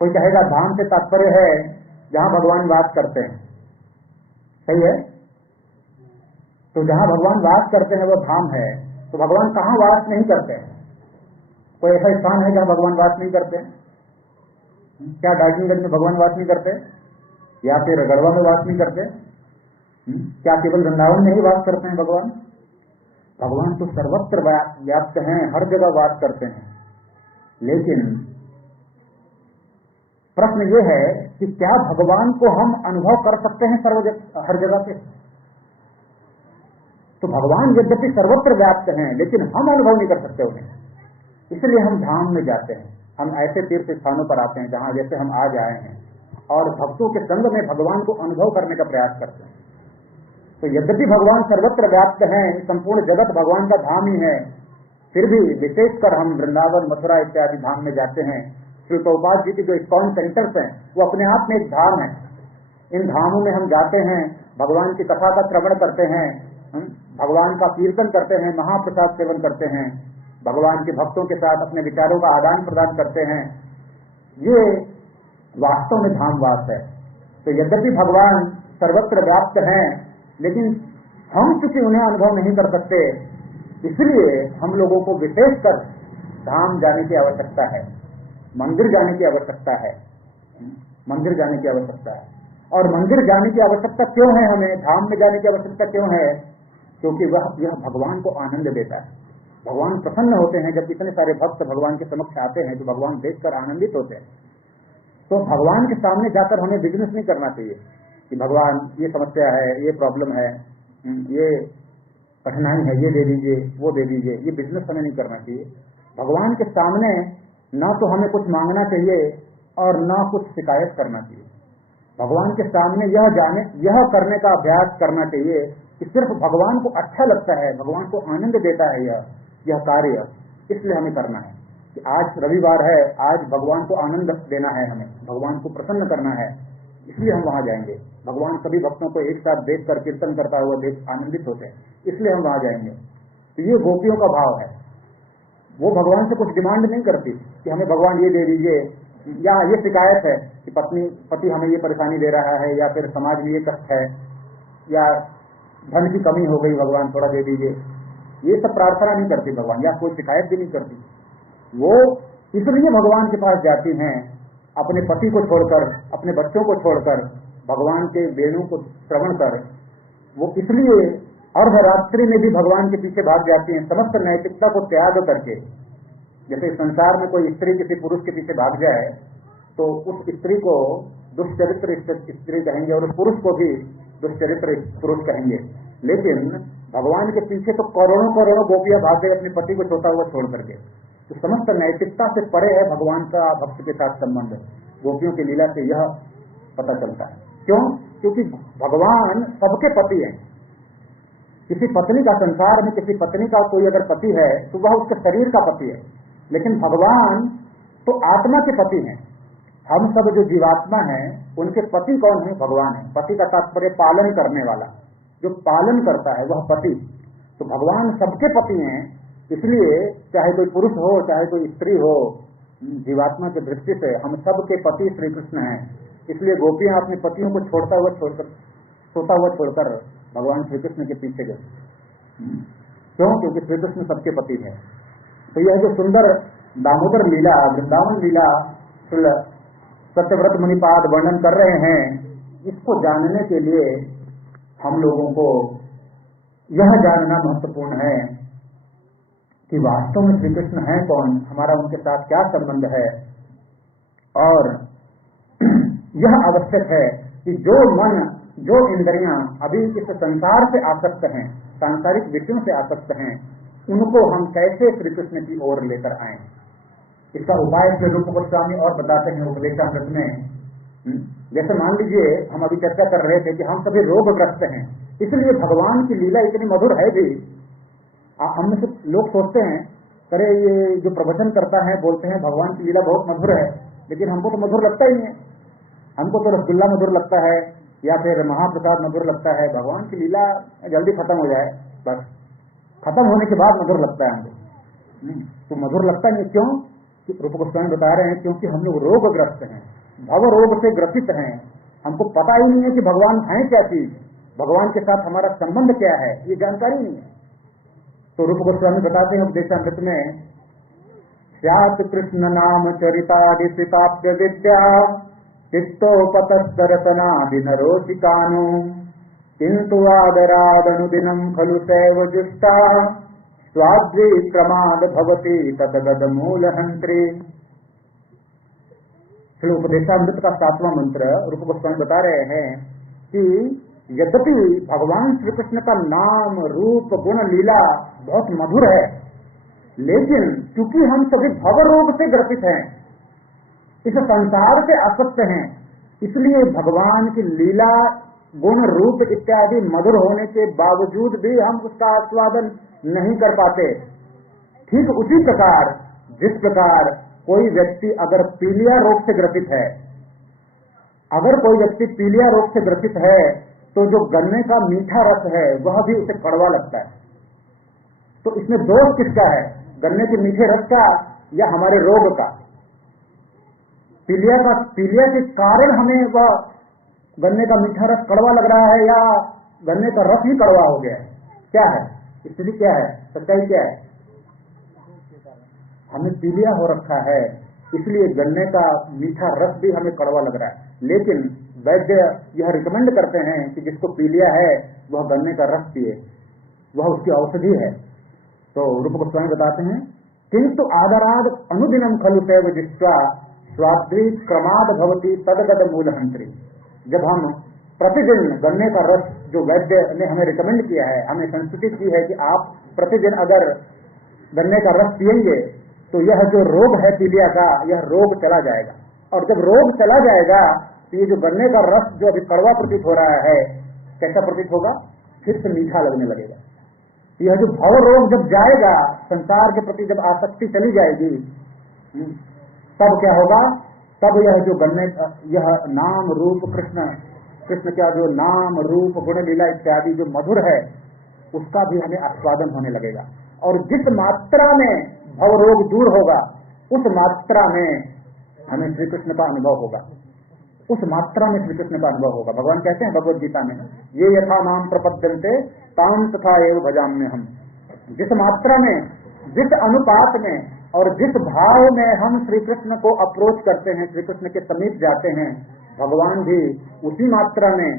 कोई कहेगा धाम से तात्पर्य है जहां भगवान वास करते हैं। सही है? तो जहां भगवान वास करते हैं वो धाम है। तो भगवान कहाँ वास नहीं करते हैं? कोई ऐसा स्थान है जहां भगवान वास नहीं करते हैं? क्या डाल्टनगंज में भगवान वास नहीं करते, या फिर गढ़वा में वास नहीं करते? क्या केवल वृंदावन में ही वास करते हैं भगवान? भगवान तो सर्वत्र व्याप्त हैं, हर जगह वास करते हैं। लेकिन प्रश्न ये है कि क्या भगवान को हम अनुभव कर सकते हैं हर जगह पे? तो भगवान यद्यपि सर्वत्र व्याप्त हैं, लेकिन हम अनुभव नहीं कर सकते उन्हें। इसलिए हम धाम में जाते हैं, हम ऐसे तीर्थ स्थानों पर आते हैं जहां जैसे हम आज आए हैं, और भक्तों के संग में भगवान को अनुभव करने का प्रयास करते हैं। तो यद्यपि भगवान सर्वत्र व्याप्त हैं, संपूर्ण जगत भगवान का धाम ही है, फिर भी विशेषकर हम वृंदावन, मथुरा इत्यादि धाम में जाते हैं। श्री प्रभुपाद जी के जो इस्कॉन सेंटर्स हैं वो अपने आप में एक धाम है। इन धामों में हम जाते हैं, भगवान की कथा का श्रवण करते हैं, भगवान का कीर्तन करते हैं, महाप्रसाद सेवन करते हैं, भगवान के भक्तों के साथ अपने विचारों का आदान प्रदान करते हैं। ये वास्तव में धामवास है। तो यद्यपि भगवान सर्वत्र व्याप्त हैं, लेकिन हम किसी उन्हें अनुभव नहीं कर सकते, इसलिए हम लोगों को विशेषकर धाम जाने की आवश्यकता है, मंदिर जाने की आवश्यकता है, मंदिर जाने की आवश्यकता है। और मंदिर जाने की आवश्यकता क्यों है? हमें धाम में जाने की आवश्यकता क्यों है? क्योंकि यह भगवान को आनंद देता है। भगवान प्रसन्न होते हैं जब इतने सारे भक्त भगवान के समक्ष आते हैं, तो भगवान देखकर आनंदित होते हैं। तो भगवान के सामने जाकर हमें बिजनेस नहीं करना चाहिए कि भगवान ये समस्या है, ये प्रॉब्लम है, ये कठिनाई है, ये दे दीजिए, वो दे दीजिए, ये बिजनेस हमें नहीं करना चाहिए। भगवान के सामने ना तो हमें कुछ मांगना चाहिए और ना कुछ शिकायत करना चाहिए। भगवान के सामने यह करने का अभ्यास करना चाहिए कि सिर्फ भगवान को अच्छा लगता है, भगवान को आनंद देता है यह कार्य, इसलिए हमें करना है कि आज रविवार है, आज भगवान को आनंद देना है, हमें भगवान को प्रसन्न करना है, इसलिए हम वहां जाएंगे। भगवान सभी भक्तों को एक साथ देखकर कीर्तन करता हुआ देख आनंदित होते हैं, इसलिए हम वहां जाएंगे। तो ये गोपियों का भाव है। वो भगवान से कुछ डिमांड नहीं करती कि हमें भगवान ये दे दीजिए, या ये शिकायत है कि पति हमें ये परेशानी दे रहा है, या फिर समाज में ये कष्ट है, या धन की कमी हो गई, भगवान थोड़ा दे दीजिए। ये सब प्रार्थना नहीं करती भगवान, या कोई शिकायत भी नहीं करती। वो इसलिए भगवान के पास जाती हैं अपने पति को छोड़कर, अपने बच्चों को छोड़कर, भगवान के वेणु को श्रवण कर, वो इसलिए अर्धरात्रि में भी भगवान के पीछे भाग जाती हैं, समस्त नैतिकता को त्याग करके। जैसे संसार में कोई स्त्री किसी पुरुष के पीछे भाग जाए तो उस स्त्री को दुष्चरित्र स्त्री कहेंगे और उस पुरुष को भी दुष्चरित्र पुरुष कहेंगे। लेकिन भगवान के पीछे तो करोड़ों करोड़ों गोपियां भाग गए अपने पति को छोटा हुआ छोड़ करके। तो समस्त नैतिकता से परे है भगवान का भक्त के साथ संबंध। गोपियों की लीला से यह पता चलता है। क्यों? क्योंकि भगवान सबके पति हैं। किसी पत्नी का, संसार में किसी पत्नी का कोई अगर पति है तो वह उसके शरीर का पति है, लेकिन भगवान तो आत्मा के पति हैं। हम सब जो जीवात्मा हैं उनके पति कौन है? भगवान है। पति का तात्पर्य पालन करने वाला, जो पालन करता है वह पति। तो भगवान सबके पति हैं, इसलिए चाहे कोई पुरुष हो चाहे कोई स्त्री हो, जीवात्मा की दृष्टि से हम सब के पति श्री कृष्ण हैं। इसलिए गोपियां अपने पतियों को सोता हुआ छोड़कर भगवान श्री कृष्ण के पीछे गए। क्यों? क्योंकि श्री कृष्ण सबके पति है। तो यह जो सुंदर दामोदर लीला, वृंदावन लीला सत्यव्रत मुनिपाद वर्णन कर रहे हैं, इसको जानने के लिए हम लोगों को यह जानना महत्वपूर्ण है कि वास्तव में श्री कृष्ण है कौन, हमारा उनके साथ क्या संबंध है। और यह आवश्यक है कि जो मन, जो इंद्रियां अभी इस संसार से आसक्त हैं, सांसारिक विषयों से आसक्त हैं, उनको हम कैसे श्री कृष्ण की ओर लेकर आए। इसका उपाय श्री रूप गोस्वामी और बताते हैं उपदेशामृत में। जैसे मान लीजिए हम अभी चर्चा कर रहे थे कि हम सभी रोगग्रस्त हैं, इसलिए भगवान की लीला इतनी मधुर है भी। हम में से लोग सोचते हैं, अरे ये जो प्रवचन करता है बोलते हैं भगवान की लीला बहुत मधुर है, लेकिन हमको तो मधुर लगता ही नहीं है। हमको तो रसगुल्ला मधुर लगता है या फिर महाप्रसाद मधुर लगता है। भगवान की लीला जल्दी खत्म हो जाए, बस खत्म होने के बाद मधुर लगता है हमको। तो मधुर लगता नहीं। क्यों? रूप गोस्वामी बता रहे हैं क्योंकि हम लोग रोगग्रस्त हैं, भव रोग से ग्रसित हैं। हमको पता ही नहीं है कि भगवान है क्या चीज, भगवान के साथ हमारा संबंध क्या है, ये जानकारी नहीं है। तो रूप गोस्वामी बताते हैं उपदेशामृत में, स्यात् कृष्ण नाम चरितादिप्राप्य विद्या चित्तोपतस्तरतनादिनरोचिकानु किंतु आदरादनुदिनं खलु सैव जुष्टा स्वाद्वी क्रमाद भवति तदगद मूलहंत्री। श्री उपदेशामृत का 7वां मंत्र रूप गोस्वामी बता रहे हैं कि यद्यपि भगवान श्री कृष्ण का नाम, रूप, गुण, लीला बहुत मधुर है, लेकिन क्योंकि हम सभी भव रोग से ग्रसित हैं, इस संसार से आसक्त हैं, इसलिए भगवान की लीला, गुण, रूप इत्यादि मधुर होने के बावजूद भी हम उसका आस्वादन नहीं कर पाते। ठीक उसी प्रकार जिस प्रकार कोई व्यक्ति अगर पीलिया रोग से ग्रसित है, अगर कोई व्यक्ति पीलिया रोग से ग्रसित है तो जो गन्ने का मीठा रस है वह भी उसे कड़वा लगता है। तो इसमें दोष किसका है? गन्ने के मीठे रस का या हमारे रोग का? पीलिया के कारण हमें वह गन्ने का मीठा रस कड़वा लग रहा है या गन्ने का रस ही कड़वा हो गया है? क्या है स्थिति? क्या है सच्चाई? क्या है? हमें पीलिया हो रखा है, इसलिए गन्ने का मीठा रस भी हमें कड़वा लग रहा है। लेकिन वैद्य यह रिकमेंड करते हैं कि जिसको पीलिया है वह गन्ने का रस पिए, वह उसकी औषधि है। तो रूप गोस्वामी बताते हैं, किंतु आदराद अनुदिनम खलु सैव जिष्टा स्वाद्वी क्रमाद भवति तदगद मूलहंत्री। जब हम प्रतिदिन गन्ने का रस, जो वैद्य ने हमें रिकमेंड किया है, हमें संस्तुति की है कि आप प्रतिदिन अगर गन्ने का रस पिएंगे तो यह जो रोग है पीलिया का, यह रोग चला जाएगा। और जब रोग चला जाएगा तो ये जो गन्ने का रस जो अभी कड़वा प्रतीत हो रहा है, कैसा प्रतीत होगा? फिर से मीठा लगने लगेगा। यह जो भव रोग जब जाएगा, संसार के प्रति जब आसक्ति चली जाएगी, तब क्या होगा? तब यह जो गन्ने, यह नाम रूप कृष्ण का जो नाम रूप गुण लीला इत्यादि जो मधुर है, उसका भी हमें आस्वादन होने लगेगा। और जिस मात्रा में भव रोग दूर होगा, उस मात्रा में हमें श्री कृष्ण का अनुभव होगा, उस मात्रा में श्री कृष्ण का अनुभव होगा। भगवान कहते हैं भगवद गीता में, ये यथा माम प्रपद्यन्ते ताम तथा एव भजाम्यहम्। जिस मात्रा में, जिस अनुपात में और जिस भाव में हम श्री कृष्ण को अप्रोच करते हैं, श्री कृष्ण के समीप जाते हैं, भगवान भी उसी मात्रा में,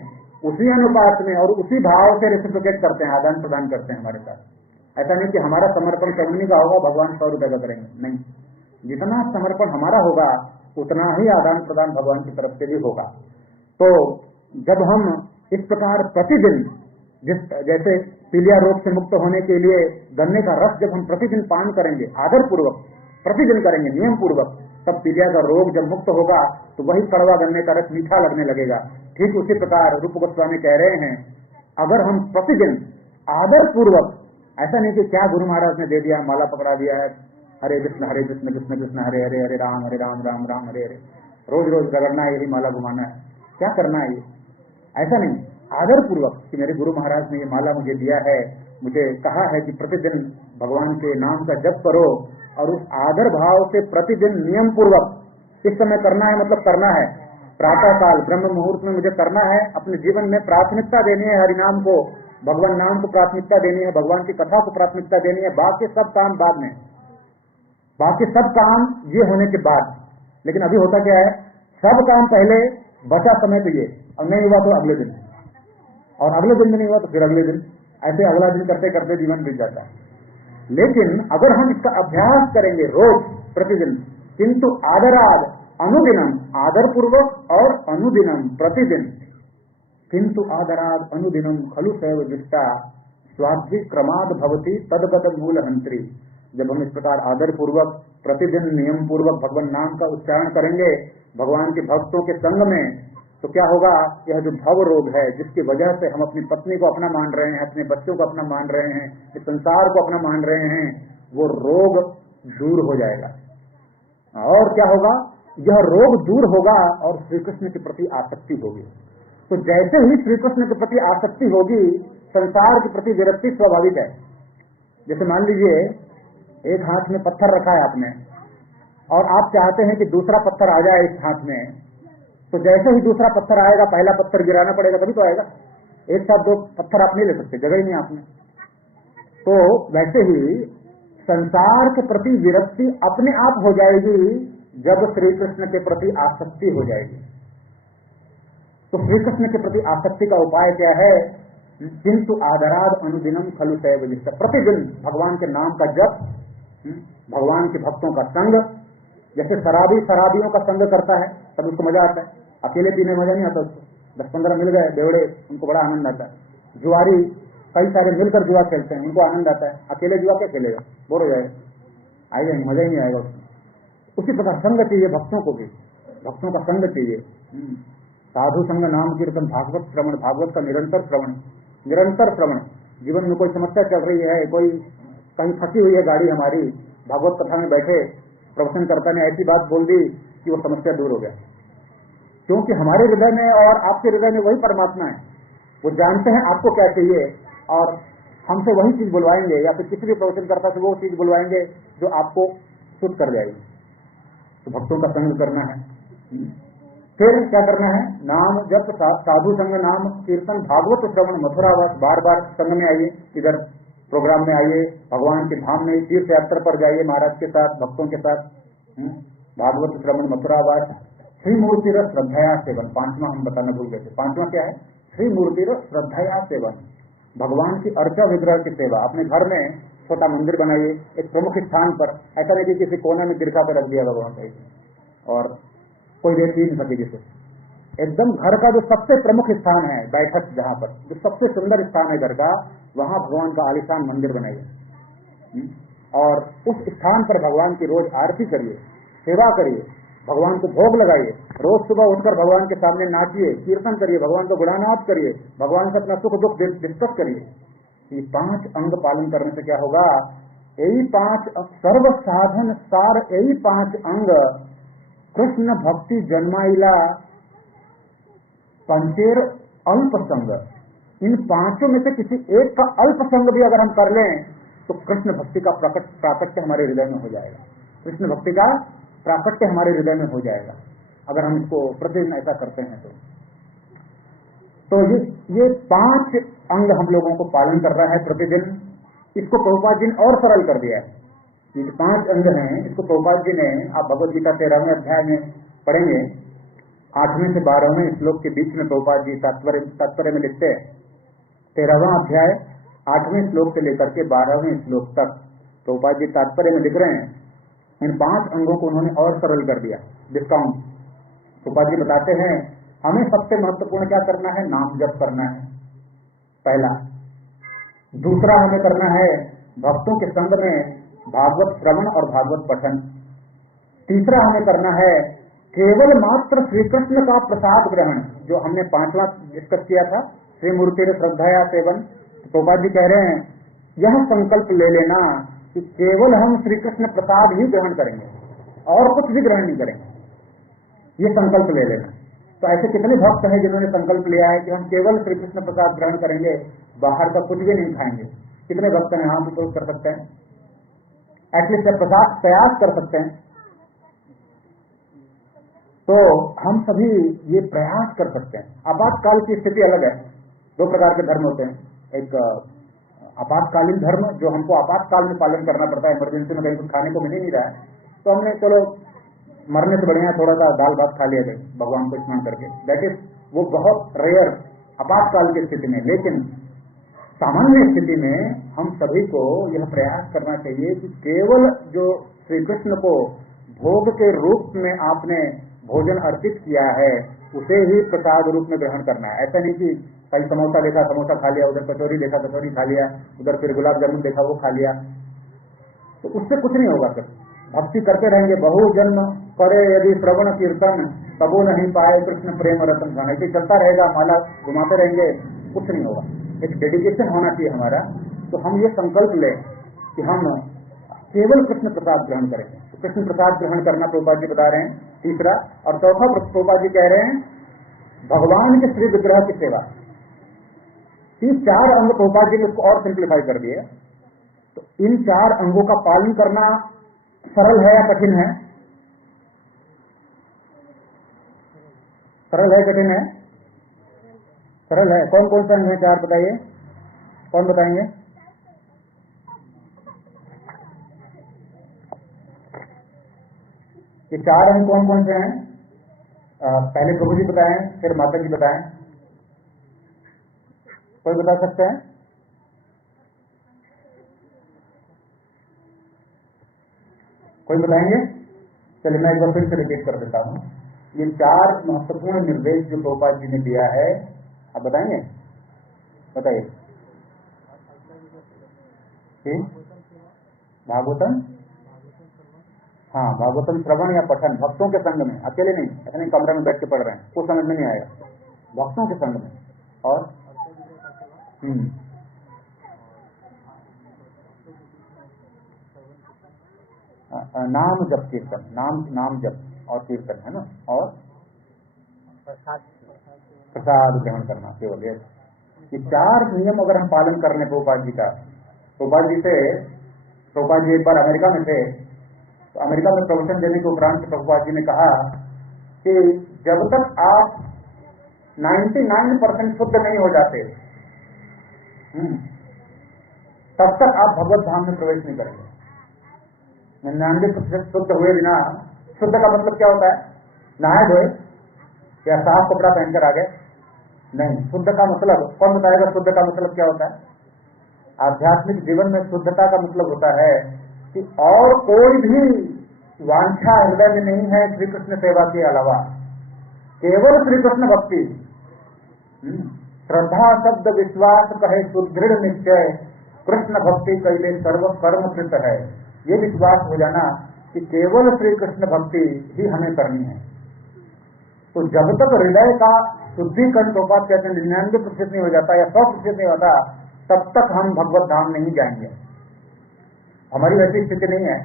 उसी अनुपात में और उसी भाव से रेसिप्रोकेट करते हैं, आदान प्रदान करते हैं हमारे साथ। ऐसा नहीं कि हमारा समर्पण कंपनी का होगा, भगवान 100 रुपए का करेंगे, नहीं। जितना समर्पण हमारा होगा उतना ही आदान प्रदान भगवान की तरफ से भी होगा। तो जब हम इस प्रकार प्रतिदिन, जैसे पीलिया रोग से मुक्त होने के लिए गन्ने का रस जब हम प्रतिदिन पान करेंगे, आदर पूर्वक प्रतिदिन करेंगे, नियम पूर्वक, तब पीलिया का रोग जब मुक्त होगा तो वही कड़वा गन्ने का रस मीठा लगने लगेगा। ठीक उसी प्रकार रूप गोस्वामी कह रहे हैं, अगर हम प्रतिदिन आदर पूर्वक, ऐसा नहीं कि क्या गुरु महाराज ने दे दिया, माला पकड़ा दिया है, हरे कृष्ण कृष्ण कृष्ण हरे हरे, हरे राम राम राम हरे हरे, रोज रोज रगड़ना है, यही माला घुमाना है, क्या करना है ये? ऐसा नहीं, आदर पूर्वक कि मेरे गुरु महाराज ने ये माला मुझे दिया है, मुझे कहा है कि प्रतिदिन भगवान के नाम का जप करो, और उस आदर भाव से प्रतिदिन नियम पूर्वक इस समय करना है, मतलब करना है, प्रातः काल ब्रह्म मुहूर्त में मुझे करना है, अपने जीवन में प्राथमिकता देनी है हरिनाम को, भगवान नाम को प्राथमिकता देनी है, भगवान की कथा को प्राथमिकता देनी है, बाकी सब काम बाद में, बाकी सब काम ये होने के बाद। लेकिन अभी होता क्या है, सब काम पहले, बचा समय तो ये, और नहीं हुआ तो अगले दिन, और अगले दिन में नहीं हुआ तो फिर अगले दिन, ऐसे अगला दिन करते करते जीवन बीत जाता है। लेकिन अगर हम इसका अभ्यास करेंगे रोज प्रतिदिन, किंतु आदराद अनुदिनम, आदर पूर्वक और अनुदिनम प्रतिदिन, किंतु आदराद अनुदिनम खलु सैव दृष्टा स्वाध्य क्रमाद भवती तदगत मूल हंत्री। जब हम इस प्रकार आदर पूर्वक प्रतिदिन नियम पूर्वक भगवान नाम का उच्चारण करेंगे भगवान के भक्तों के संग में, तो क्या होगा, यह जो भव रोग है, जिसकी वजह से हम अपनी पत्नी को अपना मान रहे हैं, अपने बच्चों को अपना मान रहे हैं, इस संसार को अपना मान रहे हैं, वो रोग दूर हो जाएगा। और क्या होगा, यह रोग दूर होगा और श्री कृष्ण के प्रति आसक्ति होगी। तो जैसे ही श्री कृष्ण के प्रति आसक्ति होगी, संसार के प्रति विरक्ति स्वाभाविक है। जैसे मान लीजिए एक हाथ में पत्थर रखा है आपने, और आप चाहते हैं कि दूसरा पत्थर आ जाए इस हाथ में, तो जैसे ही दूसरा पत्थर आएगा पहला पत्थर गिराना पड़ेगा, तभी तो आएगा। एक साथ दो पत्थर आप नहीं ले सकते, जगह ही नहीं आपने। तो वैसे ही संसार के प्रति विरक्ति अपने आप हो जाएगी जब श्री कृष्ण के प्रति आसक्ति हो जाएगी। तो श्री कृष्ण के प्रति आसक्ति का उपाय क्या है, किंतु आदराद अनुदिनम खलु सैव दृष्टा, प्रतिदिन भगवान के नाम का जप, भगवान के भक्तों का संग। जैसे शराबी शराबियों का संग करता है तब उसको मजा आता है, अकेले पीने मजा नहीं आता उसको, 10-15 मिल गए बेवड़े, उनको बड़ा आनंद आता है। जुआरी कई सारे मिलकर जुआ खेलते हैं, उनको आनंद आता है, अकेले जुआ क्या खेलेगा, बोर हो जाएगा, आएगा नहीं, मजा ही नहीं आएगा उसको। उसी प्रकार संग चाहिए भक्तों को भी, भक्तों का संग चाहिए। साधु संग नाम कीर्तन भागवत श्रवण, भागवत का निरंतर श्रवण, निरंतर श्रवण। जीवन में कोई समस्या चल रही है, कोई कहीं फंसी हुई है गाड़ी हमारी, भागवत कथा में बैठे प्रवचन कर्ता ने ऐसी बात बोल दी कि वो समस्या दूर हो गया। क्योंकि हमारे हृदय में और आपके हृदय में वही परमात्मा है, वो जानते हैं आपको क्या चाहिए और हमसे वही चीज बुलवाएंगे, या फिर किसी भी प्रवचन कर्ता से वो चीज बुलवाएंगे जो आपको शुद्ध कर जाएगी। तो भक्तों का संग करना है। फिर क्या करना है, नाम जप, साधु संग नाम कीर्तन भागवत श्रवण मथुरावास, बार बार संग में आइए, इधर प्रोग्राम में आइए, भगवान के धाम में तीर्थ यात्रा पर जाइए महाराज के साथ, भक्तों के साथ, भागवत श्रवण मथुरावास। श्री मूर्ति रस श्रद्धाया सेवन, 5वां हम बताना भूल गए थे। 5वां क्या है, श्री मूर्ति रस श्रद्धाया सेवन, भगवान की अर्चा विग्रह की सेवा। अपने घर में छोटा मंदिर बनाइए एक प्रमुख स्थान पर, ऐसा नहीं कि किसी कोने में गिरखा पर रख दिया भगवान का और कोई देख ही नहीं सके, जिसे एकदम घर का जो सबसे प्रमुख स्थान है, बैठक जहाँ पर जो सबसे सुंदर स्थान है घर का, वहां भगवान का आलिशान मंदिर बनाइए और उस स्थान पर भगवान की रोज आरती करिए, सेवा करिए, भगवान को भोग लगाइए, रोज सुबह उठकर भगवान के सामने नाचिए, कीर्तन करिए, भगवान को गुणानाथ करिए, भगवान से अपना सुख दुख डिस्कस करिए। ये 5 अंग पालन करने से क्या होगा, यही 5 सर्व साधन सार, यही 5 अंग कृष्ण भक्ति जन्माइला पंचेर अल्प संग, इन 5 में से किसी एक का अल्प संग भी अगर हम कर लें तो कृष्ण भक्ति का प्राकट्य हमारे हृदय में हो जाएगा, कृष्ण भक्ति का प्राकट्य हमारे हृदय में हो जाएगा अगर हम इसको प्रतिदिन ऐसा करते हैं। तो ये 5 अंग हम लोगों को पालन कर रहा है प्रतिदिन। इसको प्रभुपाद जी ने और सरल कर दिया है। ये जो 5 अंग हैं, इसको प्रभुपाद जी ने, आप भगवद गीता 13वें अध्याय में पढ़ेंगे, 8वें से 12वें श्लोक के बीच में प्रभुपाद जी तात्पर्य में लिखते हैं। 13वां अध्याय 8वें श्लोक से लेकर के 12वें श्लोक तक प्रभुपाद जी तात्पर्य में लिख रहे हैं। इन 5 अंगों को उन्होंने और सरल कर दिया, डिस्काउंट। प्रभुपाद जी बताते हैं हमें सबसे महत्वपूर्ण क्या करना है, नाम जप करना है पहला। दूसरा हमें करना है भक्तों के संग में भागवत श्रवण और भागवत पठन। तीसरा हमें करना है केवल मात्र श्री कृष्ण का प्रसाद ग्रहण, जो हमने 5वां डिस्कस किया था, श्री मूर्ति श्रद्धाया सेवन। प्रभुपाद जी कह रहे हैं यह संकल्प ले लेना कि केवल हम श्री कृष्ण प्रसाद ही ग्रहण करेंगे और कुछ भी ग्रहण नहीं करेंगे, ये संकल्प ले लेना। तो ऐसे कितने भक्त हैं जिन्होंने संकल्प लिया है कि हम केवल श्री कृष्ण प्रसाद ग्रहण करेंगे, बाहर का कुछ भी नहीं खाएंगे? कितने भक्त हैं? हाँ, तो कर सकते हैं, एटलीस्ट प्रयास कर सकते हैं। तो हम सभी ये प्रयास कर सकते हैं। आपातकाल की स्थिति अलग है। 2 प्रकार के धर्म होते हैं। एक आपातकालीन धर्म जो हमको आपातकाल में पालन करना पड़ता है, इमरजेंसी में कहीं कुछ खाने को मिल ही नहीं रहा है, तो हमने चलो मरने से बढ़िया थोड़ा सा दाल भात खा लिया जाए भगवान को स्मरण करके। दैट इज, वो बहुत रेयर आपातकाल की स्थिति में। लेकिन सामान्य स्थिति में हम सभी को यह प्रयास करना चाहिए कि केवल जो श्री कृष्ण को भोग के रूप में आपने भोजन अर्पित किया है उसे ही प्रसाद रूप में ग्रहण करना है। ऐसा नहीं कि कहीं समोसा देखा समोसा खा लिया, उधर कचौरी देखा कचौरी खा लिया, उधर फिर गुलाब जामुन देखा वो खा लिया, तो उससे कुछ नहीं होगा। फिर भक्ति करते रहेंगे, बहु जन्म करे यदि श्रवण कीर्तन तबो नहीं पाए कृष्ण प्रेम रतन धन, ऐसे चलता रहेगा, माला घुमाते रहेंगे, कुछ नहीं होगा। एक डेडिकेशन होना चाहिए हमारा। तो हम ये संकल्प लें कि हम केवल कृष्ण प्रसाद ग्रहण करेंगे। तो कृष्ण प्रसाद ग्रहण करना प्रभुपाद जी बता रहे हैं तीसरा। और चौथा प्रभुपाद जी कह रहे हैं भगवान के श्री विग्रह की सेवा। ये 4 अंग प्रभुपाद जी ने इसको और सिंप्लीफाई कर दिए। तो इन 4 अंगों का पालन करना सरल है या कठिन है? सरल है कठिन है? सरल है। कौन कौन से अंग है 4 बताइए, कौन बताएंगे? ये 4 अंग कौन कौन से हैं? पहले प्रभु जी बताएं, फिर माता जी बताएं। कोई बता सकते हैं? कोई बताएंगे? चलिए मैं एक बार फिर से रिपीट कर देता हूँ। ये 4 महत्वपूर्ण निर्देश जो प्रभुपाद जी ने दिया है, आप बताएंगे? बताइए। भागवतम, हाँ, भागवतम श्रवण या पठन भक्तों के संग में, अकेले नहीं, अपने कमरे में बैठ के पढ़ रहे हैं, वो समझ में नहीं आएगा, भक्तों के संग में। और नाम जप कीर्तन, नाम जप और कीर्तन है ना, और प्रसाद ग्रहण करना केवल। ये 4 नियम अगर हम पालन कर लें प्रभुपाद जी का। प्रभुपाद जी एक बार अमेरिका में थे, तो अमेरिका में प्रवचन देने के उपरांत प्रभुपाद जी ने कहा कि जब तक आप 99% शुद्ध नहीं हो जाते तब तक आप भगवत धाम में प्रवेश नहीं करेंगे। 99% शुद्ध हुए बिना, शुद्ध का मतलब क्या होता है? नहाए धोए या साफ कपड़ा पहनकर आ गए? नहीं। शुद्ध का मतलब कौन बताएगा? शुद्ध का मतलब क्या होता है? आध्यात्मिक जीवन में शुद्धता का मतलब होता है कि और कोई भी वांछा हृदय में नहीं है श्री कृष्ण सेवा के अलावा, केवल श्री कृष्ण भक्ति। श्रद्धा शब्द विश्वास कहे सुदृढ़ निश्चय, कृष्ण भक्ति कैले सर्व कर्म कृत है। ये विश्वास हो जाना कि केवल श्री कृष्ण भक्ति ही हमें करनी है। तो जब तक हृदय का शुद्धिकरण प्रपात कहते हैं 99% नहीं हो जाता या 100% नहीं होता, तब तक हम भगवत धाम नहीं जाएंगे। हमारी वैसी स्थिति नहीं है,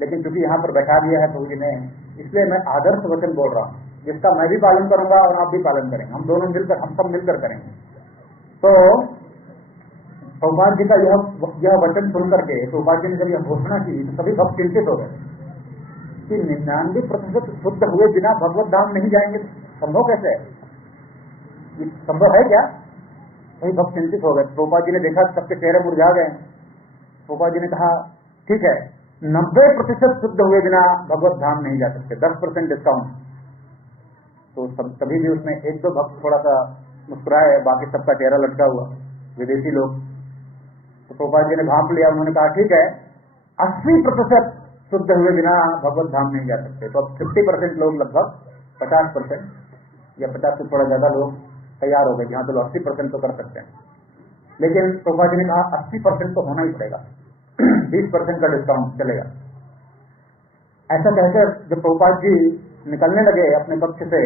लेकिन चूंकि यहाँ पर बैठा दिया है प्रभु जी ने, इसलिए मैं आदर्श वचन बोल रहा हूँ, जिसका मैं भी पालन करूंगा और आप भी पालन करेंगे। हम दोनों मिलकर, हम सब मिलकर करेंगे। तो प्रभुपाद जी का यह वचन सुन करके प्रभुपाद जी ने जब यह घोषणा की तो सभी भक्त चिंतित हो गए कि 99% शुद्ध हुए बिना भगवत धाम नहीं जाएंगे। संभव कैसे है? ये संभव है क्या? सभी भक्त चिंतित हो गए। प्रभुपाद जी ने देखा सबके चेहरे मुरझा गए, प्रभुपाद जी ने कहा ठीक है, 90% शुद्ध हुए बिना भगवत धाम नहीं जा सकते, 10% डिस्काउंट। तो तभी भी उसमें एक दो भक्त थोड़ा सा मुस्कुराए, बाकी सबका चेहरा लटका हुआ, विदेशी लोग। तो प्रभुपाद जी ने भांप लिया, उन्होंने कहा ठीक है, 80% शुद्ध हुए बिना भगवत धाम नहीं जा सकते। तो अब 50% लोग, लगभग 50% या 50 से थोड़ा ज्यादा लोग तैयार हो गए, जहां तो 80% तो कर सकते हैं। लेकिन प्रभुपाद जी ने कहा 80% तो होना ही पड़ेगा, 20% का डिस्काउंट चलेगा। ऐसा कहकर जब प्रभुपाद जी निकलने लगे अपने कक्ष से,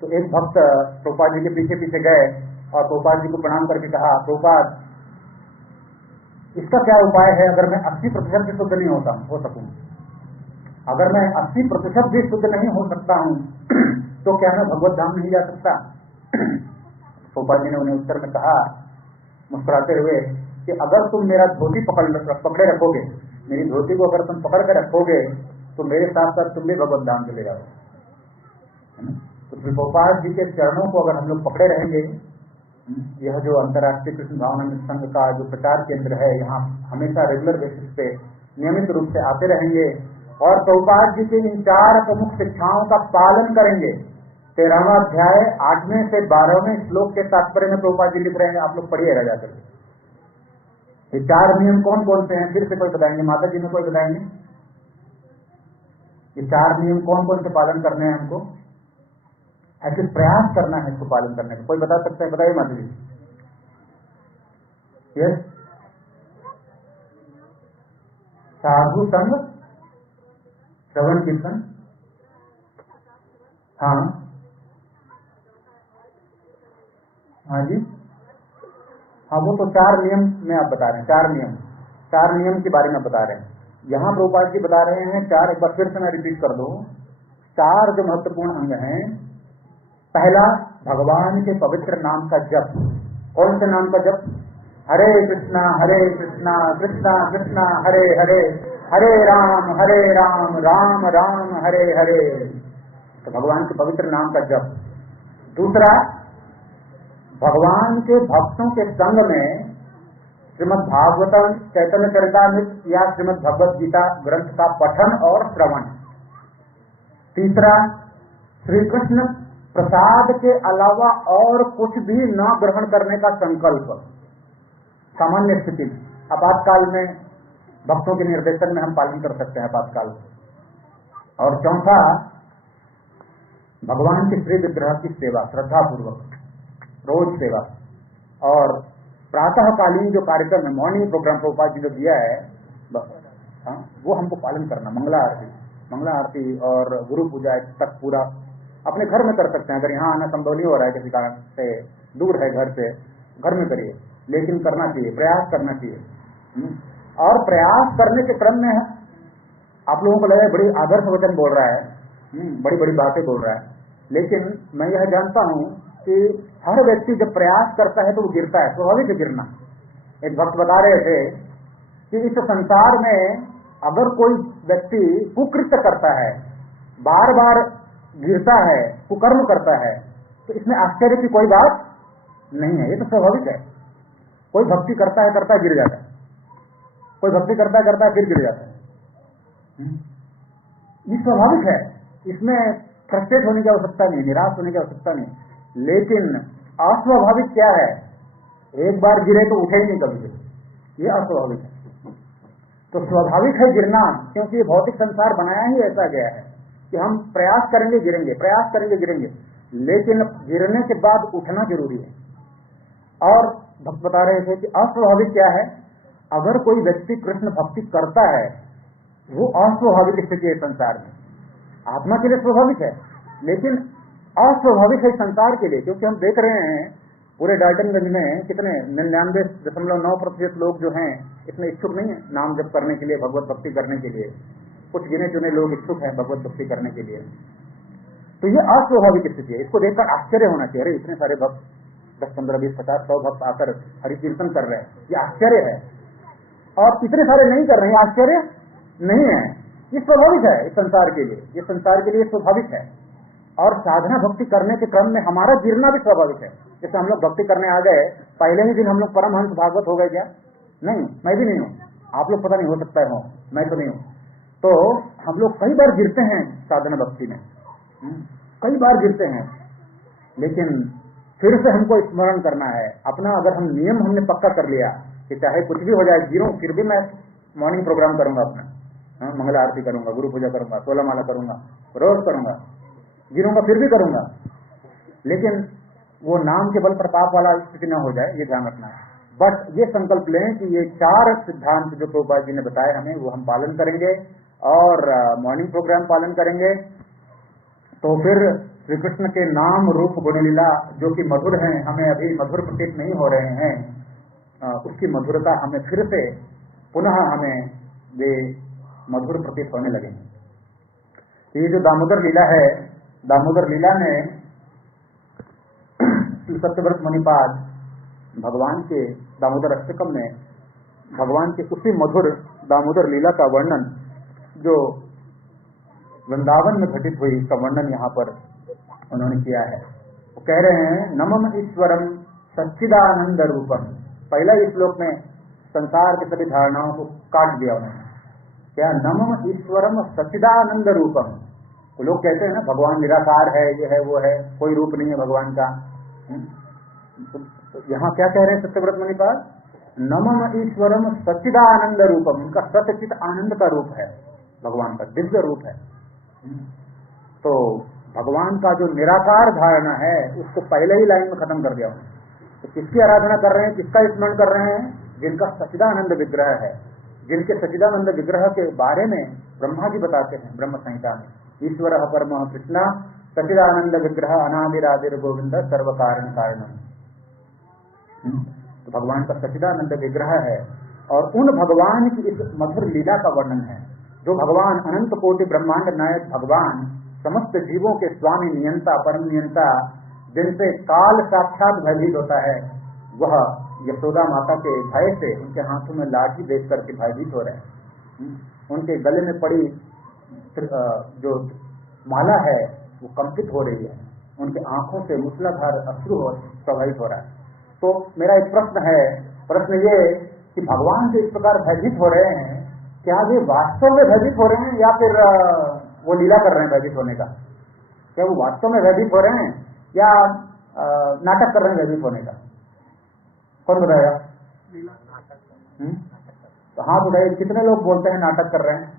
तो एक भक्त प्रभुपाद जी के पीछे पीछे गए और प्रभुपाद जी को प्रणाम करके कहा, प्रभुपाद इसका क्या उपाय है अगर मैं 80% भी शुद्ध नहीं हो सकूं? अगर मैं 80% भी शुद्ध नहीं हो सकता हूं तो क्या मैं भगवत धाम नहीं जा सकता? प्रभुपाद जी ने उन्हें उत्तर में कहा मुस्कुराते हुए कि अगर तुम मेरा धोती पकड़े रखोगे, मेरी धोती को अगर तुम पकड़ के रखोगे तो मेरे साथ साथ तुम भी भगवत धाम चले जाओगे। तो प्रभुपाद जी के चरणों को अगर हम लोग पकड़े रहेंगे, यह जो अंतर्राष्ट्रीय कृष्ण भावनामृत संघ का जो प्रचार केंद्र है, यहाँ हमेशा रेगुलर बेसिस पे नियमित रूप से आते रहेंगे और प्रभुपाद जी की इन 4 प्रमुख शिक्षाओं का पालन करेंगे। 13वां अध्याय 8वें से 12वें श्लोक के तात्पर्य में प्रभुपाद जी लिख रहे हैं, आप लोग पढ़िएगा जाकर। ये 4 नियम कौन कौन से हैं, फिर से कोई बताएंगे? माता जी ने कोई बताएंगे? ये 4 नियम कौन कौन से पालन करने हैं हमको? ऐसे प्रयास करना है इसको पालन करने का। कोई बता सकते हैं? बताइए माता जी। यस, साधु संग, श्रवण कीर्तन, हाँ हाँ जी, हाँ वो तो 4 नियम में आप बता रहे हैं, 4 नियम के बारे में बता रहे हैं। यहाँ प्रभुपाद जी बता रहे हैं 4, एक बार फिर से मैं रिपीट कर दूं, 4 जो महत्वपूर्ण अंग हैं। पहला, भगवान के पवित्र नाम का जप। कौन से नाम का जप? हरे कृष्णा कृष्णा कृष्णा हरे हरे, हरे राम राम राम हरे हरे। तो भगवान के पवित्र नाम का जप। दूसरा, भगवान के भक्तों के संग में श्रीमद् भागवतम, चैतन्य चरितामृत या श्रीमद् भगवद गीता ग्रंथ का पठन और श्रवण। तीसरा, श्री कृष्ण प्रसाद के अलावा और कुछ भी न ग्रहण करने का संकल्प, सामान्य स्थिति में। आपातकाल में भक्तों के निर्देशन में हम पालन कर सकते हैं आपातकाल। और चौथा, भगवान के श्री विग्रह की सेवा श्रद्धा पूर्वक, रोज सेवा। और प्रातःकालीन जो कार्यक्रम है, मॉर्निंग प्रोग्राम प्रभुपाद जी ने दिया है, वो हमको पालन करना। मंगला आरती और गुरु पूजा तक पूरा अपने घर में कर सकते हैं। अगर यहाँ आना संभव नहीं हो रहा है, किसी कारण से दूर है घर से, घर में करिए, लेकिन करना चाहिए, प्रयास करना चाहिए। और प्रयास करने के क्रम में आप लोगों को लगे बड़ी आदर्श वचन बोल रहा है, बड़ी बड़ी बातें बोल रहा है, लेकिन मैं यह जानता हूं कि हर व्यक्ति जब प्रयास करता है तो वो गिरता है, स्वाभाविक है गिरना। एक भक्त बता रहे थे कि इस संसार में अगर कोई व्यक्ति कुकृत्य करता है, बार बार गिरता है, कुकर्म करता है, तो इसमें आश्चर्य की कोई बात नहीं है, ये तो स्वाभाविक है। कोई भक्ति करता है गिर जाता है, कोई भक्ति करता है फिर गिर जाता है, ये स्वाभाविक है। इसमें फ्रस्ट्रेट होने की आवश्यकता नहीं, निराश होने की आवश्यकता नहीं। लेकिन अस्वाभाविक क्या है? एक बार गिरे तो उठे ही नहीं कभी, ये अस्वाभाविक है। तो स्वाभाविक है गिरना, क्योंकि भौतिक संसार बनाया ही ऐसा गया है कि हम प्रयास करेंगे गिरेंगे, प्रयास करेंगे गिरेंगे, लेकिन गिरने के बाद उठना जरूरी है। और भक्त बता रहे थे कि अस्वाभाविक क्या है? अगर कोई व्यक्ति कृष्ण भक्ति करता है, वो अस्वाभाविक स्थिति है संसार में। आत्मा के लिए स्वाभाविक है, लेकिन अस्वाभाविक है संसार के लिए, क्योंकि हम देख रहे हैं पूरे डाल्टनगंज में कितने 99.9% लोग जो हैं इसमें इच्छुक नहीं है नाम जप करने के लिए, भगवत भक्ति करने के लिए। कुछ गिने चुने लोग इच्छुक हैं भगवत भक्ति करने के लिए। तो ये अस्वाभाविक स्थिति है, इसको देखकर आश्चर्य होना चाहिए। अरे इतने सारे भक्त, 10, 15, 20, 50, 100 भक्त आकर हरि कीर्तन कर रहे हैं, ये आश्चर्य है। और इतने सारे नहीं कर रहे हैं, आश्चर्य नहीं है, ये स्वाभाविक है इस संसार के लिए, ये संसार के लिए स्वाभाविक है। और साधना भक्ति करने के क्रम में हमारा गिरना भी स्वाभाविक है। जैसे हम लोग भक्ति करने आ गए, पहले ही दिन हम लोग परमहंस भागवत हो गए क्या? नहीं, मैं भी नहीं हूँ। आप लोग पता नहीं हो सकता है हो, मैं तो नहीं हूं। तो हम लोग कई बार गिरते हैं साधना भक्ति में, कई बार गिरते हैं, लेकिन फिर से हमको स्मरण करना है अपना। अगर हम नियम हमने पक्का कर लिया कि चाहे कुछ भी हो जाए, गिरूं फिर भी मैं मॉर्निंग प्रोग्राम करूंगा अपना, मंगला आरती करूंगा, गुरु पूजा करूंगा, 16 माला करूंगा, रोज करूंगा, गिरूंगा फिर भी करूंगा, लेकिन वो नाम के बल प्रताप वाला स्थिति न हो जाए, ये ध्यान रखना है। बट ये संकल्प लें कि ये 4 सिद्धांत जो प्रभुपाद जी ने बताए हमें, वो हम पालन करेंगे और मॉर्निंग प्रोग्राम पालन करेंगे। तो फिर श्री कृष्ण के नाम रूप गुण लीला जो कि मधुर हैं, हमें अभी मधुर प्रतीत नहीं हो रहे हैं, उसकी मधुरता हमें फिर से पुनः हमें वे मधुर प्रतीत होने लगेंगे। ये जो दामोदर लीला है, दामोदर लीला में सत्यव्रत मुनिपाद भगवान के दामोदर अष्टकम में भगवान के उसी मधुर दामोदर लीला का वर्णन जो वृंदावन में घटित हुई, इसका वर्णन यहाँ पर उन्होंने किया है। वो कह रहे हैं नमम ईश्वरम सच्चिदानंद रूपम। पहला ही श्लोक में संसार की सभी धारणाओं को काट दिया उन्होंने। क्या? नमम ईश्वरम सच्चिदानंद रूपम। तो लोग कहते हैं ना भगवान निराकार है, ये है वो है, कोई रूप नहीं है भगवान का। तो यहाँ क्या कह रहे हैं सत्यव्रत मुनिपाद? नमम ईश्वरम सच्चिदानंद रूपम। उनका सच्चित आनंद का रूप है, भगवान का दिव्य रूप है। तो भगवान का जो निराकार धारणा है उसको पहले ही लाइन में खत्म कर दिया उन्होंने। तो किसकी आराधना कर रहे हैं, किसका स्मरण कर रहे हैं? जिनका सच्चिदानंद विग्रह है, जिनके सच्चिदानंद विग्रह के बारे में ब्रह्मा जी बताते हैं ब्रह्म संहिता में, ईश्वर परम कृष्णा सच्चिदानंद विग्रह अनादिरादिर गोविंद सर्व कारण कारणम। तो भगवान का सच्चिदानंद विग्रह है और उन भगवान की इस मधुर लीला का वर्णन है। जो भगवान अनंत कोटि ब्रह्मांड नायक भगवान, समस्त जीवों के स्वामी नियंता परम नियंता, जिनसे काल साक्षात भयभीत होता है, वह यशोदा माता के भय से उनके हाथों में लाठी देख करके भयभीत हो रहे हैं। उनके गले में पड़ी जो माला है वो कंपित हो रही है, उनके आंखों से मूसलाधार अश्रु प्रवाहित हो रहा है। तो मेरा एक प्रश्न ये कि भगवान जो इस प्रकार भयभीत हो रहे हैं, क्या वे वास्तव में भयभीत हो रहे हैं या फिर वो लीला कर रहे हैं भयभीत होने का? क्या वो वास्तव में भयभीत हो रहे हैं या नाटक कर रहे हैं भयभीत होने का? कौन बताएगा? तो हाँ बताइए, कितने लोग बोलते हैं नाटक कर रहे हैं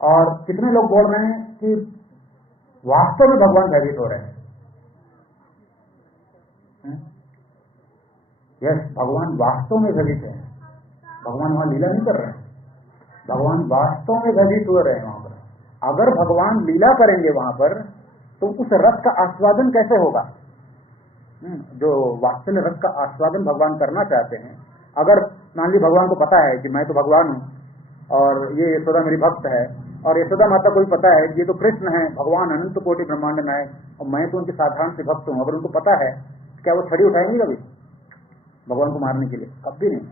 और कितने लोग बोल रहे हैं कि वास्तव में भगवान भयभीत हो रहे हैं? यस, भगवान वास्तव में भयभीत है। भगवान वहां लीला नहीं कर रहे हैं, भगवान वास्तव में भयभीत हो रहे हैं वहां पर। अगर भगवान लीला करेंगे वहां पर तो उस रस का आस्वादन कैसे होगा? जो वास्तव में रस का आस्वादन भगवान करना चाहते हैं, अगर मान ली भगवान को पता है कि मैं तो भगवान हूं और ये यशोदा मेरी भक्त है, और यशोदा माता को भी पता है कि ये तो कृष्ण है, भगवान अनंत कोटि ब्रह्मांड नायक, और मैं तो उनके साधारण से भक्त हूं, अगर उनको पता है, क्या वो छड़ी उठाएंगे कभी भगवान को मारने के लिए? कभी नहीं।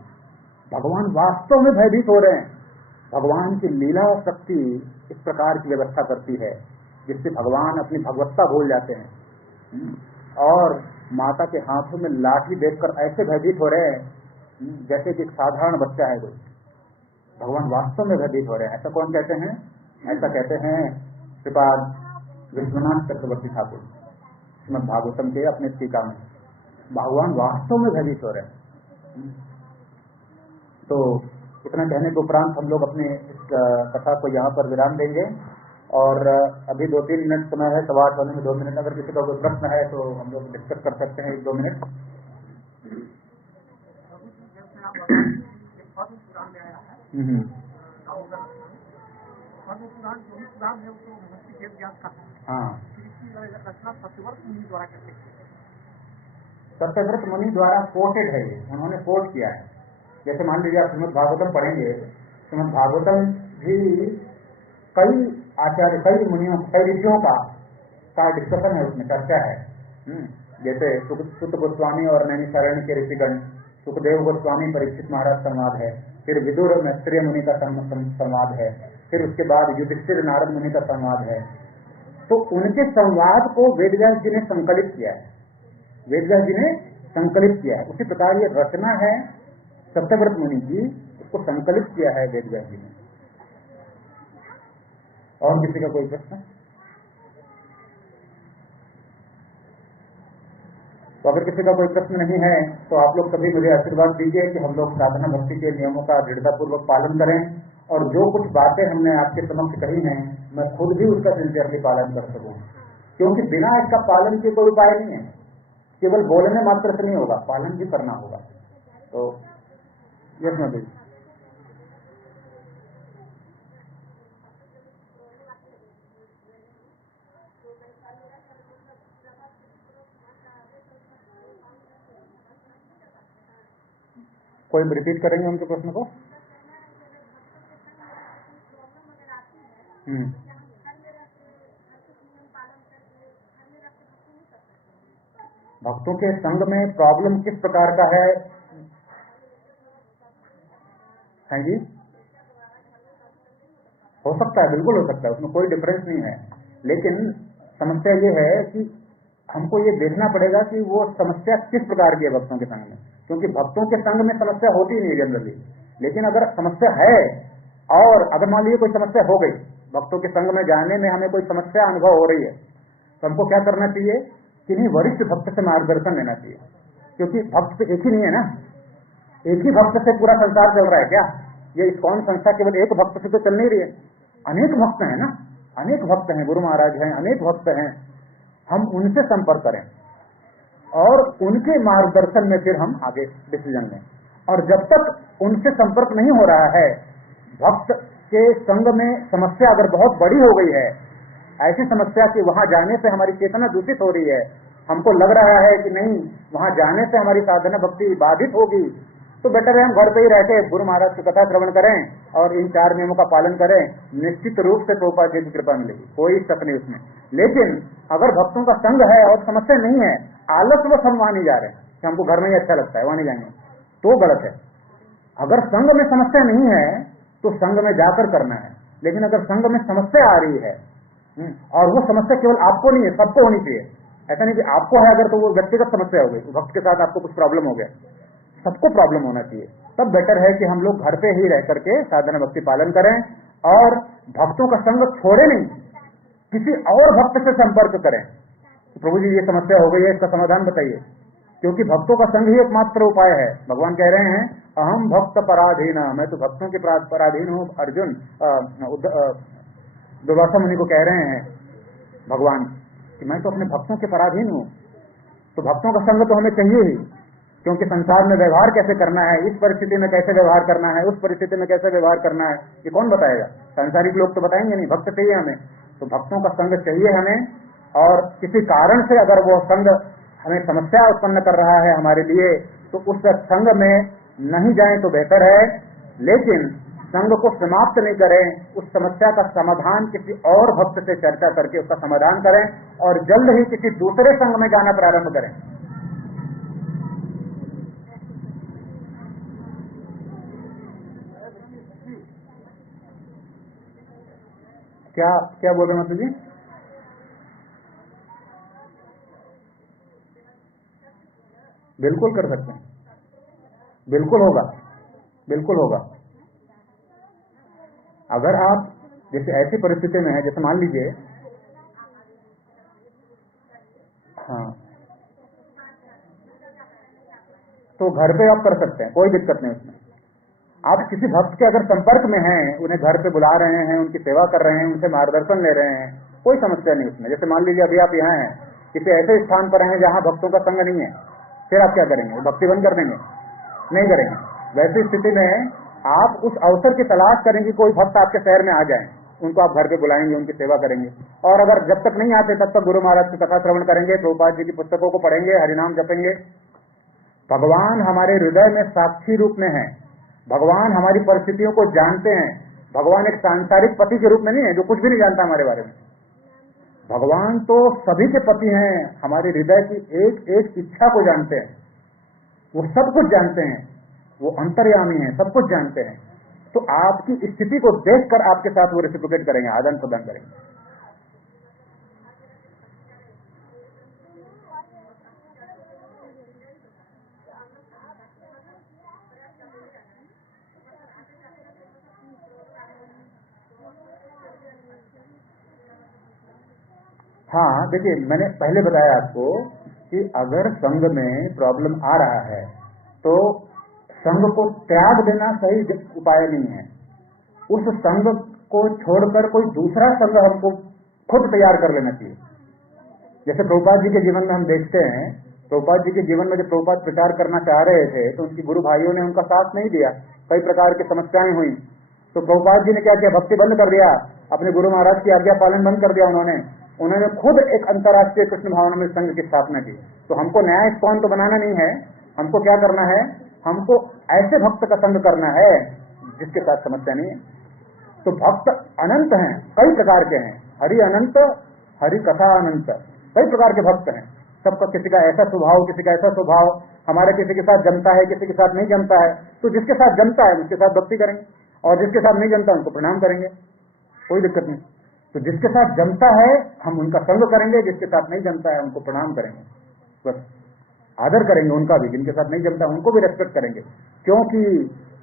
भगवान वास्तव में भयभीत हो रहे हैं। भगवान की लीला शक्ति इस प्रकार की व्यवस्था करती है जिससे भगवान अपनी भगवत्ता भूल जाते हैं और माता के हाथों में लाठी देखकर ऐसे भयभीत हो रहे हैं जैसे कि एक साधारण बच्चा है कोई। भगवान वास्तव में भयभीत हो रहे हैं। ऐसा कौन कहते हैं? ऐसा कहते हैं श्रीपाद विश्वनाथ चक्रवर्ती ठाकुर श्रीमद् भागवतम के अपने टीका में। भगवान वास्तव में भयभीत हो रहे हैं। तो इतना कहने के उपरांत हम लोग अपने इस कथा को यहाँ पर विराम देंगे और अभी 2-3 मिनट समय है, 8:15 होने में 2 मिनट। अगर किसी का कोई प्रश्न है तो हम लोग डिस्कस कर सकते हैं 1-2 मिनट। हाँ, सत्यव्रत मुनि द्वारा कोटेड है, ये उन्होंने कोट किया है। जैसे मान लीजिए आप श्रीमद् भागवतम पढ़ेंगे, श्रीमद् भागवतम भी कई आचार्य, कई मुनियों, कई ऋषियों का डिस्कशन है, उसमें चर्चा है। जैसे सुत गोस्वामी और नैमिषारण्य के ऋषिगण, सुखदेव गोस्वामी परीक्षित महाराज संवाद है, फिर विदुर मैत्रेय मुनि का संवाद है, फिर उसके बाद युधिष्ठिर नारद मुनि का संवाद है। तो उनके संवाद को वेदव्यास जी ने संकलित किया है, वेदव्यास जी ने संकलित किया है। उसी प्रकार ये रचना है सत्यव्रत मुनि जी उसको संकलित किया है वेद व्यास जी ने। और किसी का कोई प्रश्न? तो अगर किसी का कोई प्रश्न नहीं है तो आप लोग सभी मुझे आशीर्वाद दीजिए कि हम लोग साधना भक्ति के नियमों का दृढ़तापूर्वक पालन करें, और जो कुछ बातें हमने आपके समक्ष कही हैं मैं खुद भी उसका सिंसियरली पालन कर सकूं, क्योंकि बिना इसका पालन के कोई उपाय नहीं है। केवल बोलने मात्र से नहीं होगा, पालन भी करना होगा। तो यस नदी कोई रिपीट करेंगे उनके प्रश्न को? भक्तों के संग में प्रॉब्लम किस प्रकार का है? हाँ जी, हो सकता है, बिल्कुल हो सकता है, उसमें कोई डिफरेंस नहीं है। लेकिन समस्या ये है कि हमको ये देखना पड़ेगा कि वो समस्या किस प्रकार की है भक्तों के संग में, क्योंकि भक्तों के संग में समस्या होती नहीं है जनरली। लेकिन अगर समस्या है, और अगर मान लीजिए कोई समस्या हो गई, भक्तों के संग में जाने में हमें कोई समस्या अनुभव हो रही है, तो हमको क्या करना चाहिए? किन्हीं वरिष्ठ भक्त से मार्गदर्शन लेना चाहिए, क्योंकि भक्त एक ही नहीं है ना, एक ही भक्त से पूरा संसार चल रहा है क्या? ये इस्कॉन संस्था केवल एक भक्त से तो चल नहीं रही है, अनेक भक्त हैं ना, अनेक भक्त हैं, गुरु महाराज हैं, अनेक भक्त हैं। हम उनसे संपर्क करें और उनके मार्गदर्शन में फिर हम आगे डिसीजन लें। और जब तक उनसे संपर्क नहीं हो रहा है, भक्त के संग में समस्या अगर बहुत बड़ी हो गई है, ऐसी समस्या कि वहां जाने से हमारी चेतना दूषित हो रही है, हमको लग रहा है कि नहीं वहां जाने से हमारी साधना भक्ति बाधित होगी, तो बेटर है हम घर पे ही रहकर गुरु महाराज की कथा श्रवण करें और इन 4 नियमों का पालन करें। निश्चित रूप से प्रभुपाद जी की कृपा मिलेगी, कोई शक नहीं उसमें। लेकिन अगर भक्तों का संग है और समस्या नहीं है, आलसवश हम वहां नहीं जा रहे कि हमको घर में ही अच्छा लगता है, वहां नहीं जाएंगे, तो गलत है। अगर संग में समस्या नहीं है तो संग में जाकर करना है। लेकिन अगर संग में समस्या आ रही है, और वो समस्या केवल आपको नहीं है, सबको होनी चाहिए, ऐसा नहीं कि आपको है अगर तो वो व्यक्तिगत समस्या हो गई, भक्त के साथ आपको कुछ प्रॉब्लम हो गया, सबको प्रॉब्लम होना चाहिए। तब बेटर है कि हम लोग घर पे ही रह करके साधना भक्ति पालन करें और भक्तों का संग छोड़े नहीं, किसी और भक्त से संपर्क करें। तो प्रभु जी ये समस्या हो गई है, इसका समाधान बताइए, क्योंकि भक्तों का संग ही एकमात्र उपाय है। भगवान कह रहे हैं अहम भक्त पराधीन, मैं तो भक्तों के पराधीन हूँ। अर्जुन दुर्वासा मुनि को कह रहे हैं भगवान कि मैं तो अपने भक्तों के पराधीन हूँ। तो भक्तों का संग तो हमें चाहिए ही, क्योंकि संसार में व्यवहार कैसे करना है, इस परिस्थिति में कैसे व्यवहार करना है, उस परिस्थिति में कैसे व्यवहार करना है, ये कौन बताएगा? सांसारिक लोग तो बताएंगे नहीं, भक्त चाहिए हमें। तो भक्तों का संग चाहिए हमें, और किसी कारण से अगर वो संग हमें समस्या उत्पन्न कर रहा है हमारे लिए, तो उस संग में नहीं जाएं तो बेहतर है। लेकिन संग को समाप्त नहीं करें, उस समस्या का समाधान किसी और भक्त से चर्चा करके उसका समाधान करें, और जल्द ही किसी दूसरे संग में जाना प्रारंभ करें। क्या क्या बोल रहे हैं मतलब जी? बिल्कुल कर सकते हैं, बिल्कुल होगा, बिल्कुल होगा। अगर आप जैसे ऐसी परिस्थिति में है, जैसे मान लीजिए, हाँ, तो घर पे आप कर सकते हैं, कोई दिक्कत नहीं उसमें। आप किसी भक्त के अगर संपर्क में हैं, उन्हें घर पे बुला रहे हैं, उनकी सेवा कर रहे हैं, उनसे मार्गदर्शन ले रहे हैं, कोई समस्या नहीं उसमें। जैसे मान लीजिए अभी आप यहाँ हैं, किसी ऐसे स्थान पर हैं जहाँ भक्तों का संग नहीं है, फिर आप क्या करेंगे? भक्ति बंद कर देंगे? नहीं करेंगे। वैसी स्थिति में आप उस अवसर की तलाश करेंगे, कोई भक्त आपके शहर में आ जाए, उनको आप घर पे बुलाएंगे, उनकी सेवा करेंगे। और अगर जब तक नहीं आते तब तक गुरु महाराज की कथा श्रवण करेंगे, प्रभुपाद जी की पुस्तकों को पढ़ेंगे, हरिनाम जपेंगे। भगवान हमारे हृदय में साक्षी रूप में है, भगवान हमारी परिस्थितियों को जानते हैं। भगवान एक सांसारिक पति के रूप में नहीं है जो कुछ भी नहीं जानता हमारे बारे में। भगवान तो सभी के पति हैं, हमारे हृदय की एक एक इच्छा को जानते हैं, वो सब कुछ जानते हैं, वो अंतर्यामी हैं, सब कुछ जानते हैं। तो आपकी स्थिति को देखकर आपके साथ वो रेसिप्रोकेट करेंगे, आदान प्रदान करेंगे। हाँ देखिए, मैंने पहले बताया आपको कि अगर संघ में प्रॉब्लम आ रहा है तो संघ को त्याग देना सही उपाय नहीं है। उस संघ को छोड़कर कोई दूसरा संघ हमको खुद तैयार कर लेना चाहिए। जैसे प्रभुपाद जी के जीवन में हम देखते हैं, प्रभुपाद जी के जीवन में जब प्रभुपाद प्रचार करना चाह रहे थे तो उनकी गुरु भाइयों ने उनका साथ नहीं दिया, कई प्रकार की समस्याएं हुई। तो प्रभुपाद जी ने क्या किया, भक्ति बंद कर दिया, अपने गुरु महाराज की आज्ञा पालन बंद कर दिया। उन्होंने खुद एक अंतर्राष्ट्रीय कृष्ण भावनामृत संघ की स्थापना की। तो हमको नया स्पॉन तो बनाना नहीं है, हमको क्या करना है, हमको ऐसे भक्त का संग करना है जिसके साथ समस्या नहीं है। तो भक्त अनंत हैं, कई प्रकार के हैं, हरि अनंत, हरि कथा अनंत, कई प्रकार के भक्त हैं। सबका किसी का ऐसा स्वभाव, किसी का ऐसा स्वभाव, हमारे किसी के साथ जमता है, किसी के साथ नहीं जमता है। तो जिसके साथ जमता है उसके साथ भक्ति करेंगे, और जिसके साथ नहीं जमता उनको प्रणाम करेंगे, कोई दिक्कत नहीं। तो जिसके साथ जमता है हम उनका संग करेंगे, जिसके साथ नहीं जमता है उनको प्रणाम करेंगे, बस आदर करेंगे उनका भी। जिनके साथ नहीं जमता है उनको भी रेस्पेक्ट करेंगे, क्योंकि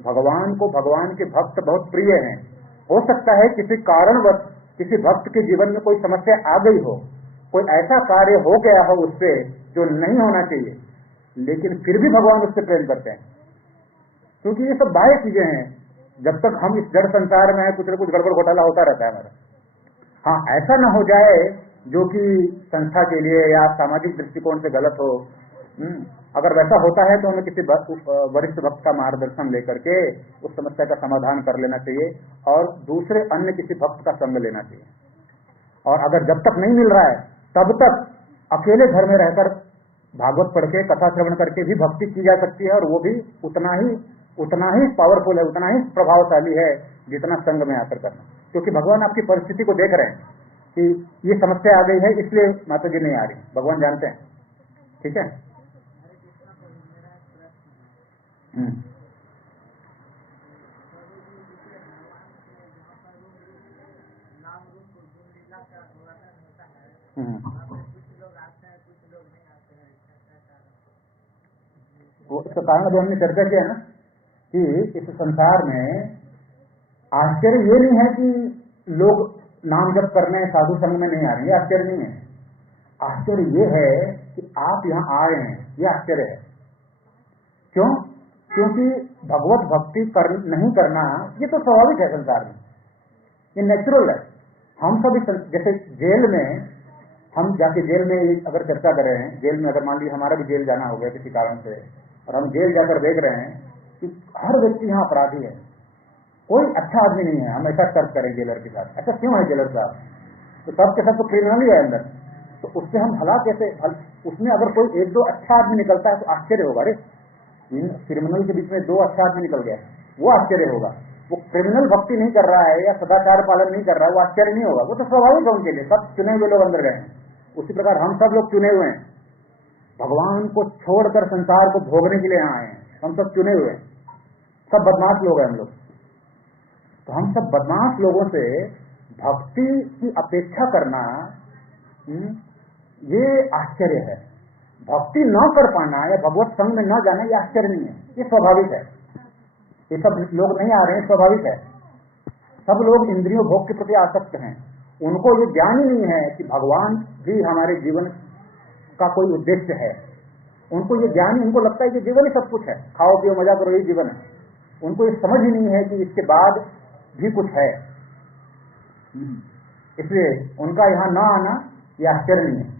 भगवान को, भगवान के भक्त बहुत प्रिय हैं। हो सकता है किसी कारणवश किसी भक्त के जीवन में कोई समस्या आ गई हो, कोई ऐसा कार्य हो गया हो उससे जो नहीं होना चाहिए, लेकिन फिर भी भगवान उससे प्रेम करते हैं, क्योंकि ये सब बाह्य चीजें हैं। जब तक हम इस जड़ संसार में है कुछ न कुछ गड़बड़ घोटाला होता रहता है हमारा। हाँ, ऐसा ना हो जाए जो कि संस्था के लिए या सामाजिक दृष्टिकोण से गलत हो। अगर वैसा होता है तो हमें किसी वरिष्ठ भक्त का मार्गदर्शन लेकर के उस समस्या का समाधान कर लेना चाहिए और दूसरे अन्य किसी भक्त का संग लेना चाहिए। और अगर जब तक नहीं मिल रहा है तब तक अकेले घर में रहकर भागवत पढ़ के, कथा श्रवण करके भी भक्ति की जा सकती है, और वो भी उतना ही पावरफुल है, उतना ही प्रभावशाली है जितना संग में आकर करना। क्योंकि भगवान आपकी परिस्थिति को देख रहे हैं कि ये समस्या आ गई है, इसलिए माता जी नहीं आ रही, भगवान जानते हैं। ठीक है। वो इसका कारण अभी हमने चर्चा किया ना कि इस संसार में आश्चर्य ये नहीं है कि लोग नाम जप करने साधु संग में नहीं आ रहे, ये आश्चर्य नहीं है। आश्चर्य ये है कि आप यहाँ आए हैं, ये आश्चर्य है। क्यों? क्योंकि भगवत भक्ति नहीं करना ये तो स्वाभाविक है, संसार में ये नेचुरल है। हम सब जैसे जेल में हम जाके जेल में अगर चर्चा कर रहे हैं, जेल में अगर मान लीजिए हमारा भी जेल जाना हो गया किसी कारण से, और हम जेल जाकर देख रहे हैं कि हर व्यक्ति यहाँ अपराधी है, कोई अच्छा आदमी नहीं है, हम ऐसा तर्क करें जेलर के साथ, ऐसा क्यों है जेलर साहब, तो सबके साथ तो क्रिमिनल ही है अंदर, तो उससे हम भला कैसे, उसमें अगर कोई एक दो अच्छा आदमी निकलता है तो आश्चर्य होगा। अरे इन क्रिमिनल के बीच में दो अच्छा आदमी निकल गया, वो आश्चर्य होगा। वो क्रिमिनल भक्ति नहीं कर रहा है या सदाचार पालन नहीं कर रहा है, वो आश्चर्य नहीं होगा, वो तो स्वाभाविक है उनके लिए, सब चुने हुए लोग अंदर गए हैं। उसी प्रकार हम सब लोग चुने हुए हैं, भगवान को छोड़कर संसार को भोगने के लिए यहाँ आए हैं, हम सब चुने हुए हैं, सब बदमाश लोग हैं हम लोग। तो हम सब बदमाश लोगों से भक्ति की अपेक्षा करना ये आश्चर्य है। भक्ति न कर पाना या भगवत संग में न जाना ये आश्चर्य नहीं है, ये स्वाभाविक है। ये सब लोग नहीं आ रहे हैं, स्वाभाविक है। सब लोग इंद्रियों भोग के प्रति आसक्त हैं, उनको ये ज्ञान ही नहीं है कि भगवान भी हमारे जीवन का कोई उद्देश्य है। उनको ये ज्ञान, उनको लगता है कि जीवन ही सब कुछ है, खाओ पियो मजा करो, यही जीवन है। उनको ये समझ ही नहीं है कि इसके बाद भी कुछ है। इसलिए उनका यहाँ ना आना ये आश्चर्य नहीं है,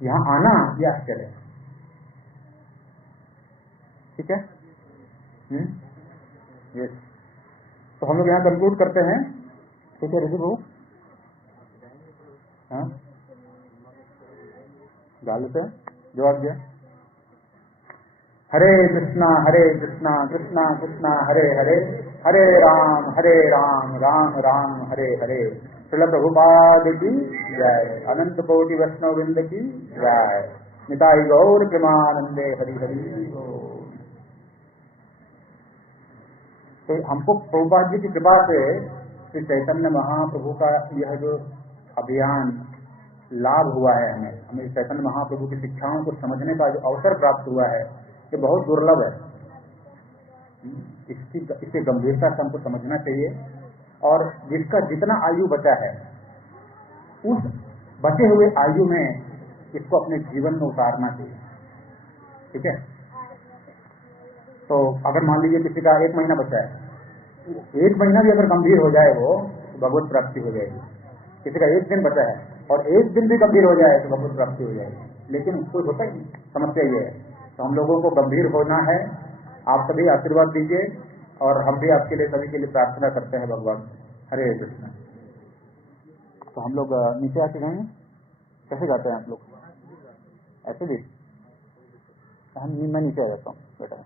यहाँ आना ये आश्चर्य है। ठीक है। यस, तो हम लोग यहाँ कंक्लूड करते हैं। ठीक है ऋषि भाऊ, हाँ गाल से जवाब दिया। हरे कृष्णा कृष्णा कृष्णा हरे हरे, हरे राम राम राम हरे हरे। श्रील प्रभुपाद की जय, अनंत कोटि वैष्णव वृंद की जय, निताई गौर प्रेमानंदे हरि हरि बोल। तो हमको प्रभुपाद जी की कृपा से श्री चैतन्य महाप्रभु का यह जो अभियान लाभ हुआ है, हमें चैतन्य महाप्रभु की शिक्षाओं को समझने का जो अवसर प्राप्त हुआ है, ये बहुत दुर्लभ है। इसकी गंभीरता से हमको समझना चाहिए, और जिसका जितना आयु बचा है उस बचे हुए आयु में इसको अपने जीवन में उतारना चाहिए। ठीक है, तो अगर मान लीजिए किसी का 1 महीना बचा है, 1 महीना भी अगर गंभीर हो जाए वो तो भगवत प्राप्ति हो जाएगी। किसी का 1 दिन बचा है और 1 दिन भी गंभीर हो जाए तो भगवत प्राप्ति हो जाएगी, लेकिन कोई होता ही नहीं। समस्या ये है, तो हम लोगों को गंभीर होना है। आप सभी आशीर्वाद दीजिए और हम भी आपके लिए, सभी के लिए प्रार्थना करते हैं भगवान। हरे कृष्ण। तो हम लोग नीचे आके गए हैं, कैसे जाते हैं आप लोग? ऐसे भी मैं नीचे आ जाता हूँ बेटा।